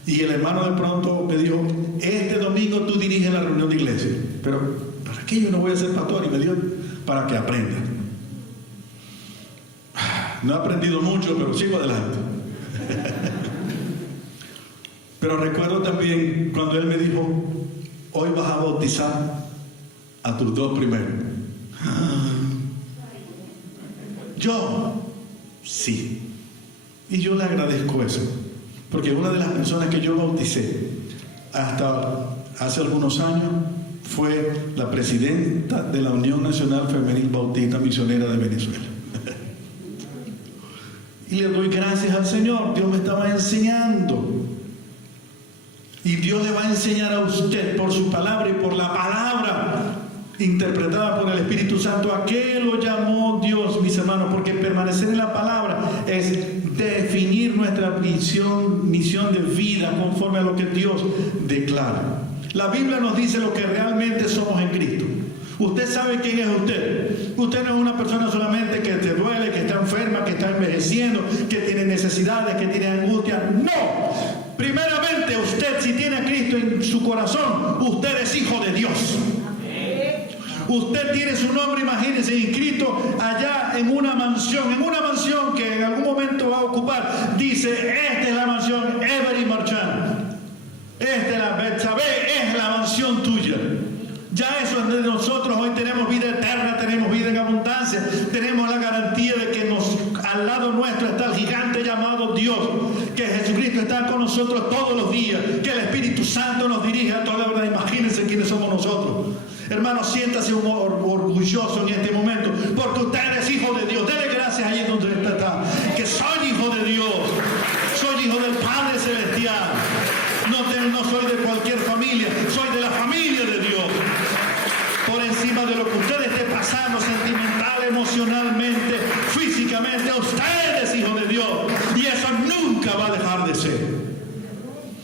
Y el hermano de pronto me dijo: este domingo tú diriges la reunión de iglesia. Pero ¿para qué yo no voy a ser pastor? Y me dijo: para que aprenda. No he aprendido mucho, pero sigo adelante. Pero recuerdo también cuando él me dijo: hoy vas a bautizar a tus dos primeros. Yo, sí. Y yo le agradezco eso, porque una de las personas que yo bauticé hasta hace algunos años fue la presidenta de la Unión Nacional Femenil Bautista Misionera de Venezuela. Y le doy gracias al Señor. Dios me estaba enseñando. Y Dios le va a enseñar a usted por su palabra y por la palabra interpretada por el Espíritu Santo. ¿A qué lo llamó Dios, mis hermanos? Porque permanecer en la palabra es definir nuestra misión de vida conforme a lo que Dios declara. La Biblia nos dice lo que realmente somos en Cristo. Usted sabe quién es usted. Usted no es una persona solamente que te duele, que está enferma, que está envejeciendo, que tiene necesidades, que tiene angustia. No. Primeramente, usted, si tiene a Cristo en su corazón, usted es hijo de Dios. Usted tiene su nombre, imagínese, inscrito allá en una mansión que en algún momento va a ocupar. Dice, esta es la mansión Every Marchand. Esta es la Betsabé, es la mansión tuya. Ya eso es de nosotros. Hoy tenemos vida eterna, tenemos vida en abundancia, tenemos la garantía de que al lado nuestro está el gigante llamado Dios, que Jesucristo está con nosotros todos los días, que el Espíritu Santo nos dirige a toda la verdad. Imagínense quiénes somos nosotros. Hermano, siéntase orgulloso en este momento, porque usted es hijo de Dios. Dele gracias allí donde usted está, que soy hijo de Dios, soy hijo del Padre Celestial. No soy de cualquier familia, soy de la familia de Dios. Por encima de lo que usted esté pasando sentimental, emocionalmente, físicamente, usted es hijo de Dios, y eso nunca va a dejar de ser.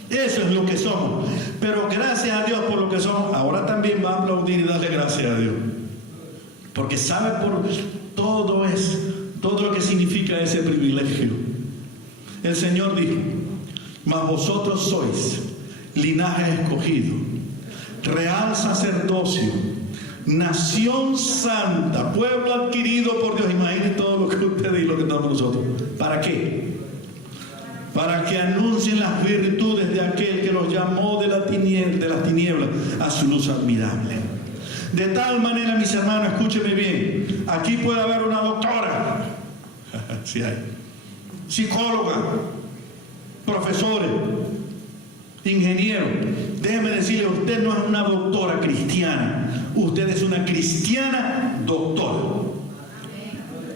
Eso es lo que somos. Pero gracias a Dios por lo que somos. Ahora también va a aplaudir y darle gracias a Dios, porque sabe por todo lo que significa ese privilegio. El Señor dijo, mas vosotros sois linaje escogido, real sacerdocio, nación santa, pueblo adquirido por Dios. Imaginen todo lo que usted y lo que estamos nosotros. ¿Para qué? Para que anuncien las virtudes de aquel que los llamó de las tinieblas a su luz admirable. De tal manera, mis hermanos, escúcheme bien, aquí puede haber una doctora, sí hay, psicóloga, profesores, ingenieros. Déjeme decirle, usted no es una doctora cristiana, usted es una cristiana doctora.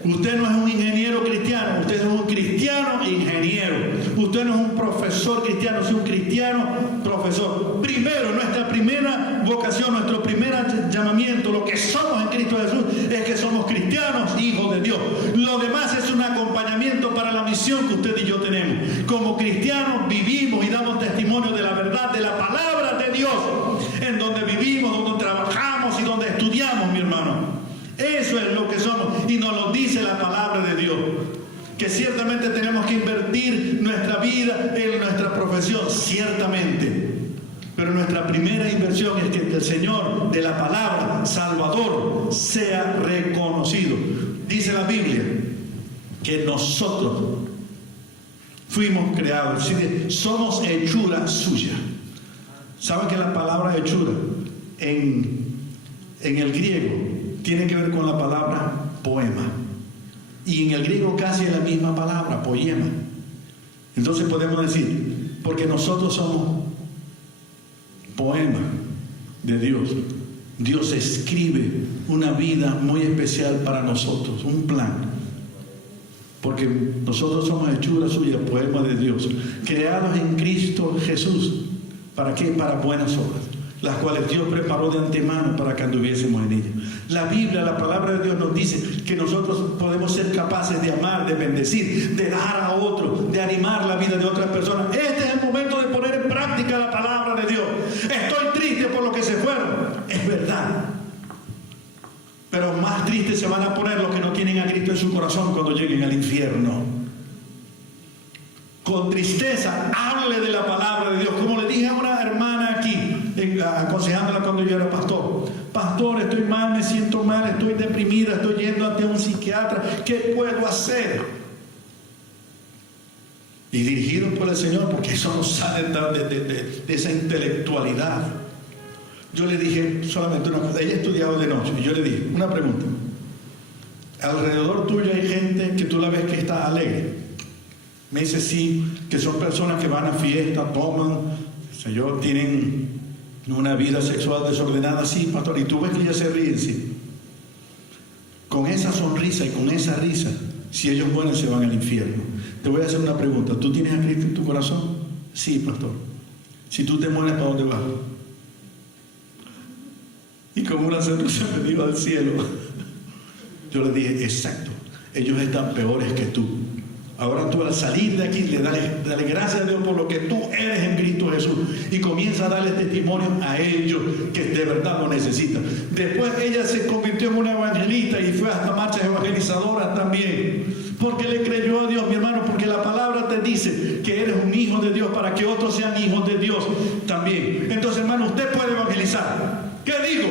Usted no es un ingeniero cristiano, usted es un cristiano ingeniero. Usted no es un profesor cristiano, es un cristiano profesor. Primero, nuestra primera vocación, nuestro primer llamamiento, lo que somos en Cristo Jesús, es que somos cristianos, hijos de Dios. Lo demás es un acompañamiento para la misión que usted y yo tenemos. Como cristianos vivimos y damos testimonio de la verdad, de la palabra de Dios, en donde vivimos, donde trabajamos y donde estudiamos, mi hermano. Eso es lo que somos, y nos lo dice la palabra de Dios, que ciertamente tenemos que invertir nuestra vida en nuestra profesión, ciertamente, pero nuestra primera inversión es que el Señor de la palabra, Salvador, sea reconocido. Dice la Biblia que nosotros fuimos creados, somos hechura suya. ¿Saben que la palabra hechura en el griego tiene que ver con la palabra poema? Y en el griego casi es la misma palabra, poema. Entonces podemos decir, porque nosotros somos poema de Dios. Dios escribe una vida muy especial para nosotros, un plan. Porque nosotros somos hechura suya, poema de Dios, creados en Cristo Jesús. ¿Para qué? Para buenas obras, las cuales Dios preparó de antemano para que anduviésemos en ellas. La Biblia, la palabra de Dios nos dice que nosotros podemos ser capaces de amar, de bendecir, de dar a otros, de animar la vida de otras personas. Este es el momento de poner en práctica la palabra de Dios. Estoy triste por los que se fueron, es verdad, pero más tristes se van a poner los que no tienen a Cristo en su corazón cuando lleguen al infierno. Con tristeza, hable de la palabra de Dios. Como le dije a una hermana aquí, aconsejándola cuando yo era pastor: pastor, estoy mal, me siento mal, estoy deprimida, estoy yendo ante un psiquiatra, ¿qué puedo hacer? Y dirigido por el Señor, porque eso no sale de esa intelectualidad. Yo le dije solamente una cosa. Ella estudiaba de noche y yo le dije una pregunta: alrededor tuyo hay gente que tú la ves que está alegre. Me dice sí, que son personas que van a fiestas, toman, tienen una vida sexual desordenada. Sí, pastor, y tú ves que ellas se ríen, sí. Con esa sonrisa y con esa risa, si ellos mueren se van al infierno. Te voy a hacer una pregunta: ¿tú tienes a Cristo en tu corazón? Sí, pastor. Si tú te mueres, ¿para dónde vas? Y con una sonrisa me dijo al cielo. Yo le dije, exacto, ellos están peores que tú. Ahora tú, al salir de aquí, dale gracias a Dios por lo que tú eres en Cristo Jesús, y comienza a darle testimonio a ellos que de verdad lo necesitan. Después ella se convirtió en una evangelista y fue hasta marchas evangelizadoras también, porque le creyó a Dios, mi hermano, porque la palabra te dice que eres un hijo de Dios para que otros sean hijos de Dios también. Entonces, hermano, usted puede evangelizar. ¿Qué digo?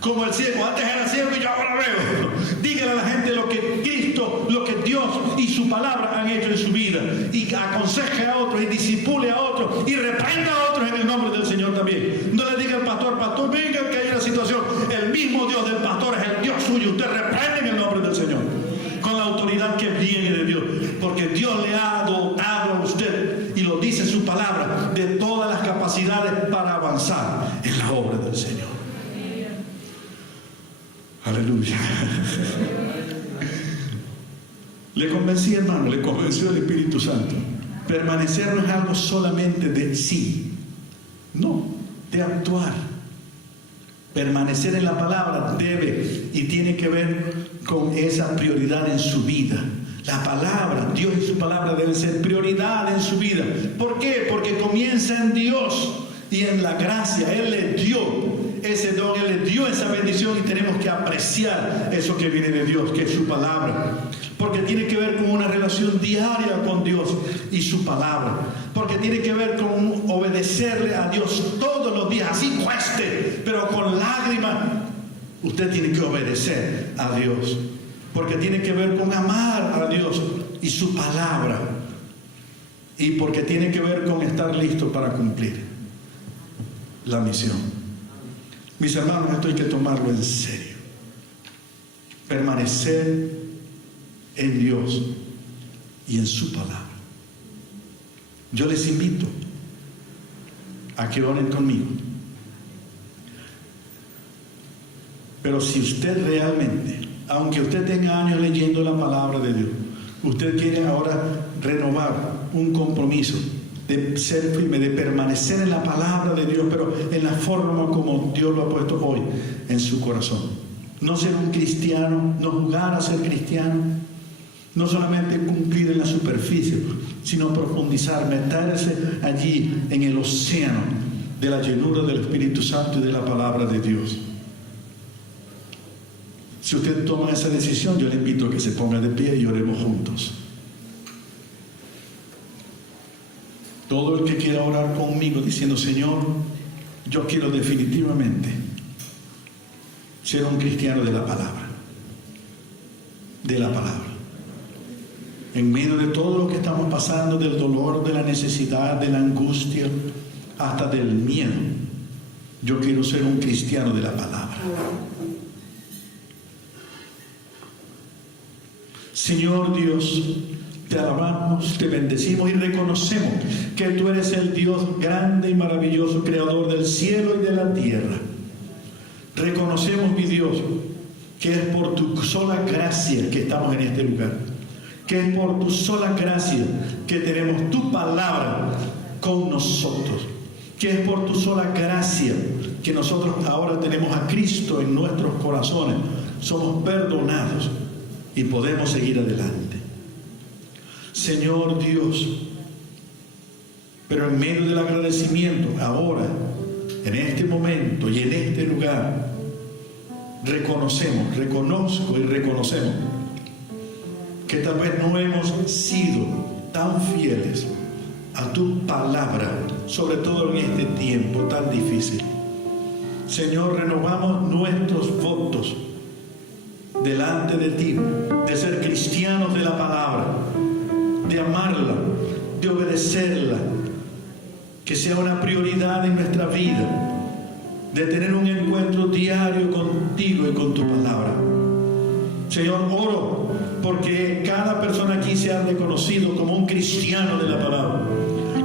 Como el ciego, antes era ciego y yo ahora veo. Dígale a la gente lo que Cristo, lo que Dios y su palabra han hecho en su vida. Y aconseje a otros, y disipule a otros, y reprenda a otros en el nombre del Señor también. No le diga al pastor, pastor, venga que hay una situación. El mismo Dios del pastor es el Dios suyo. Usted reprende en el nombre del Señor. Con la autoridad que viene de Dios. Porque Dios le ha dotado a usted, y lo dice su palabra, de todas las capacidades para avanzar en la obra del Señor. Aleluya. Le convencí, hermano, le convenció el Espíritu Santo. Permanecer no es algo solamente de sí, no, de actuar. Permanecer en la palabra debe y tiene que ver con esa prioridad en su vida. La palabra, Dios y su palabra deben ser prioridad en su vida. ¿Por qué? Porque comienza en Dios y en la gracia. Él le dio ese don, Él le dio esa bendición, y tenemos que apreciar eso que viene de Dios, que es su palabra. Porque tiene que ver con una relación diaria con Dios y su palabra. Porque tiene que ver con obedecerle a Dios todos los días, así cueste, pero con lágrimas. Usted tiene que obedecer a Dios. Porque tiene que ver con amar a Dios y su palabra. Y porque tiene que ver con estar listo para cumplir la misión. Mis hermanos, esto hay que tomarlo en serio. Permanecer en Dios y en su palabra. Yo les invito a que oren conmigo. Pero si usted realmente, aunque usted tenga años leyendo la palabra de Dios, usted quiere ahora renovar un compromiso de ser firme, de permanecer en la palabra de Dios, pero en la forma como Dios lo ha puesto hoy en su corazón. No ser un cristiano, no jugar a ser cristiano, no solamente cumplir en la superficie, sino profundizar, meterse allí en el océano de la llenura del Espíritu Santo y de la palabra de Dios. Si usted toma esa decisión, yo le invito a que se ponga de pie y oremos juntos. Todo el que quiera orar conmigo diciendo, Señor, yo quiero definitivamente ser un cristiano de la palabra. De la palabra. En medio de todo lo que estamos pasando, del dolor, de la necesidad, de la angustia, hasta del miedo, yo quiero ser un cristiano de la palabra. Señor Dios, te alabamos, te bendecimos y reconocemos que tú eres el Dios grande y maravilloso, creador del cielo y de la tierra. Reconocemos, mi Dios, que es por tu sola gracia que estamos en este lugar, que es por tu sola gracia que tenemos tu palabra con nosotros, que es por tu sola gracia que nosotros ahora tenemos a Cristo en nuestros corazones, somos perdonados y podemos seguir adelante. Señor Dios, pero en medio del agradecimiento, ahora, en este momento y en este lugar, reconozco y reconocemos que tal vez no hemos sido tan fieles a tu palabra, sobre todo en este tiempo tan difícil. Señor, renovamos nuestros votos delante de ti, de ser cristianos de la palabra, de amarla, de obedecerla, que sea una prioridad en nuestra vida, de tener un encuentro diario contigo y con tu palabra. Señor, oro porque cada persona aquí sea reconocido como un cristiano de la palabra,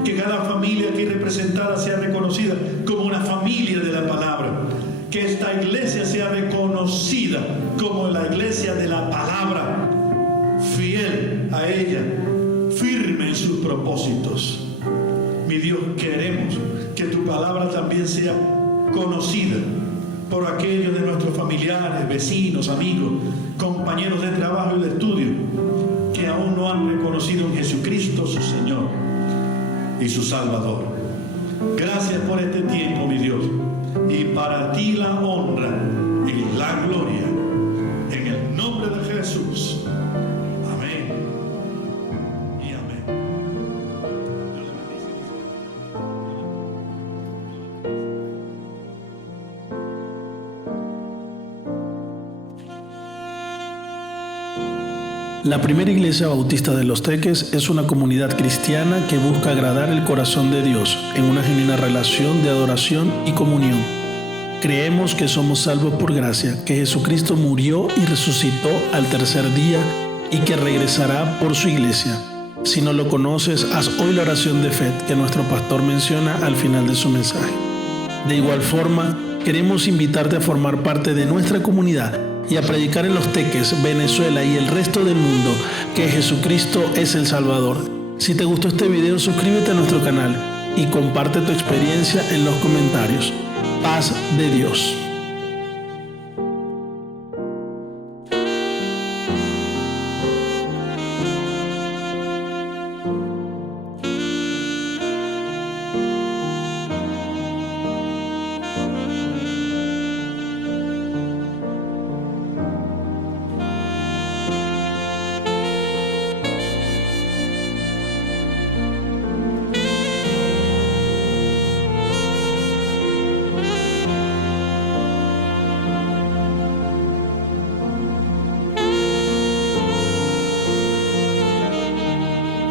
que cada familia aquí representada sea reconocida como una familia de la palabra, que esta iglesia sea reconocida como la iglesia de la palabra, fiel a ella, firme en sus propósitos. Mi Dios, queremos que tu palabra también sea conocida por aquellos de nuestros familiares, vecinos, amigos, compañeros de trabajo y de estudio que aún no han reconocido en Jesucristo su Señor y su Salvador. Gracias por este tiempo, mi Dios, y para ti la honra y la gloria en el nombre de Jesús. La primera iglesia bautista de Los Teques es una comunidad cristiana que busca agradar el corazón de Dios en una genuina relación de adoración y comunión. Creemos que somos salvos por gracia, que Jesucristo murió y resucitó al tercer día y que regresará por su iglesia. Si no lo conoces, haz hoy la oración de fe que nuestro pastor menciona al final de su mensaje. De igual forma, queremos invitarte a formar parte de nuestra comunidad y a predicar en Los Teques, Venezuela y el resto del mundo que Jesucristo es el Salvador. Si te gustó este video, suscríbete a nuestro canal y comparte tu experiencia en los comentarios. Paz de Dios.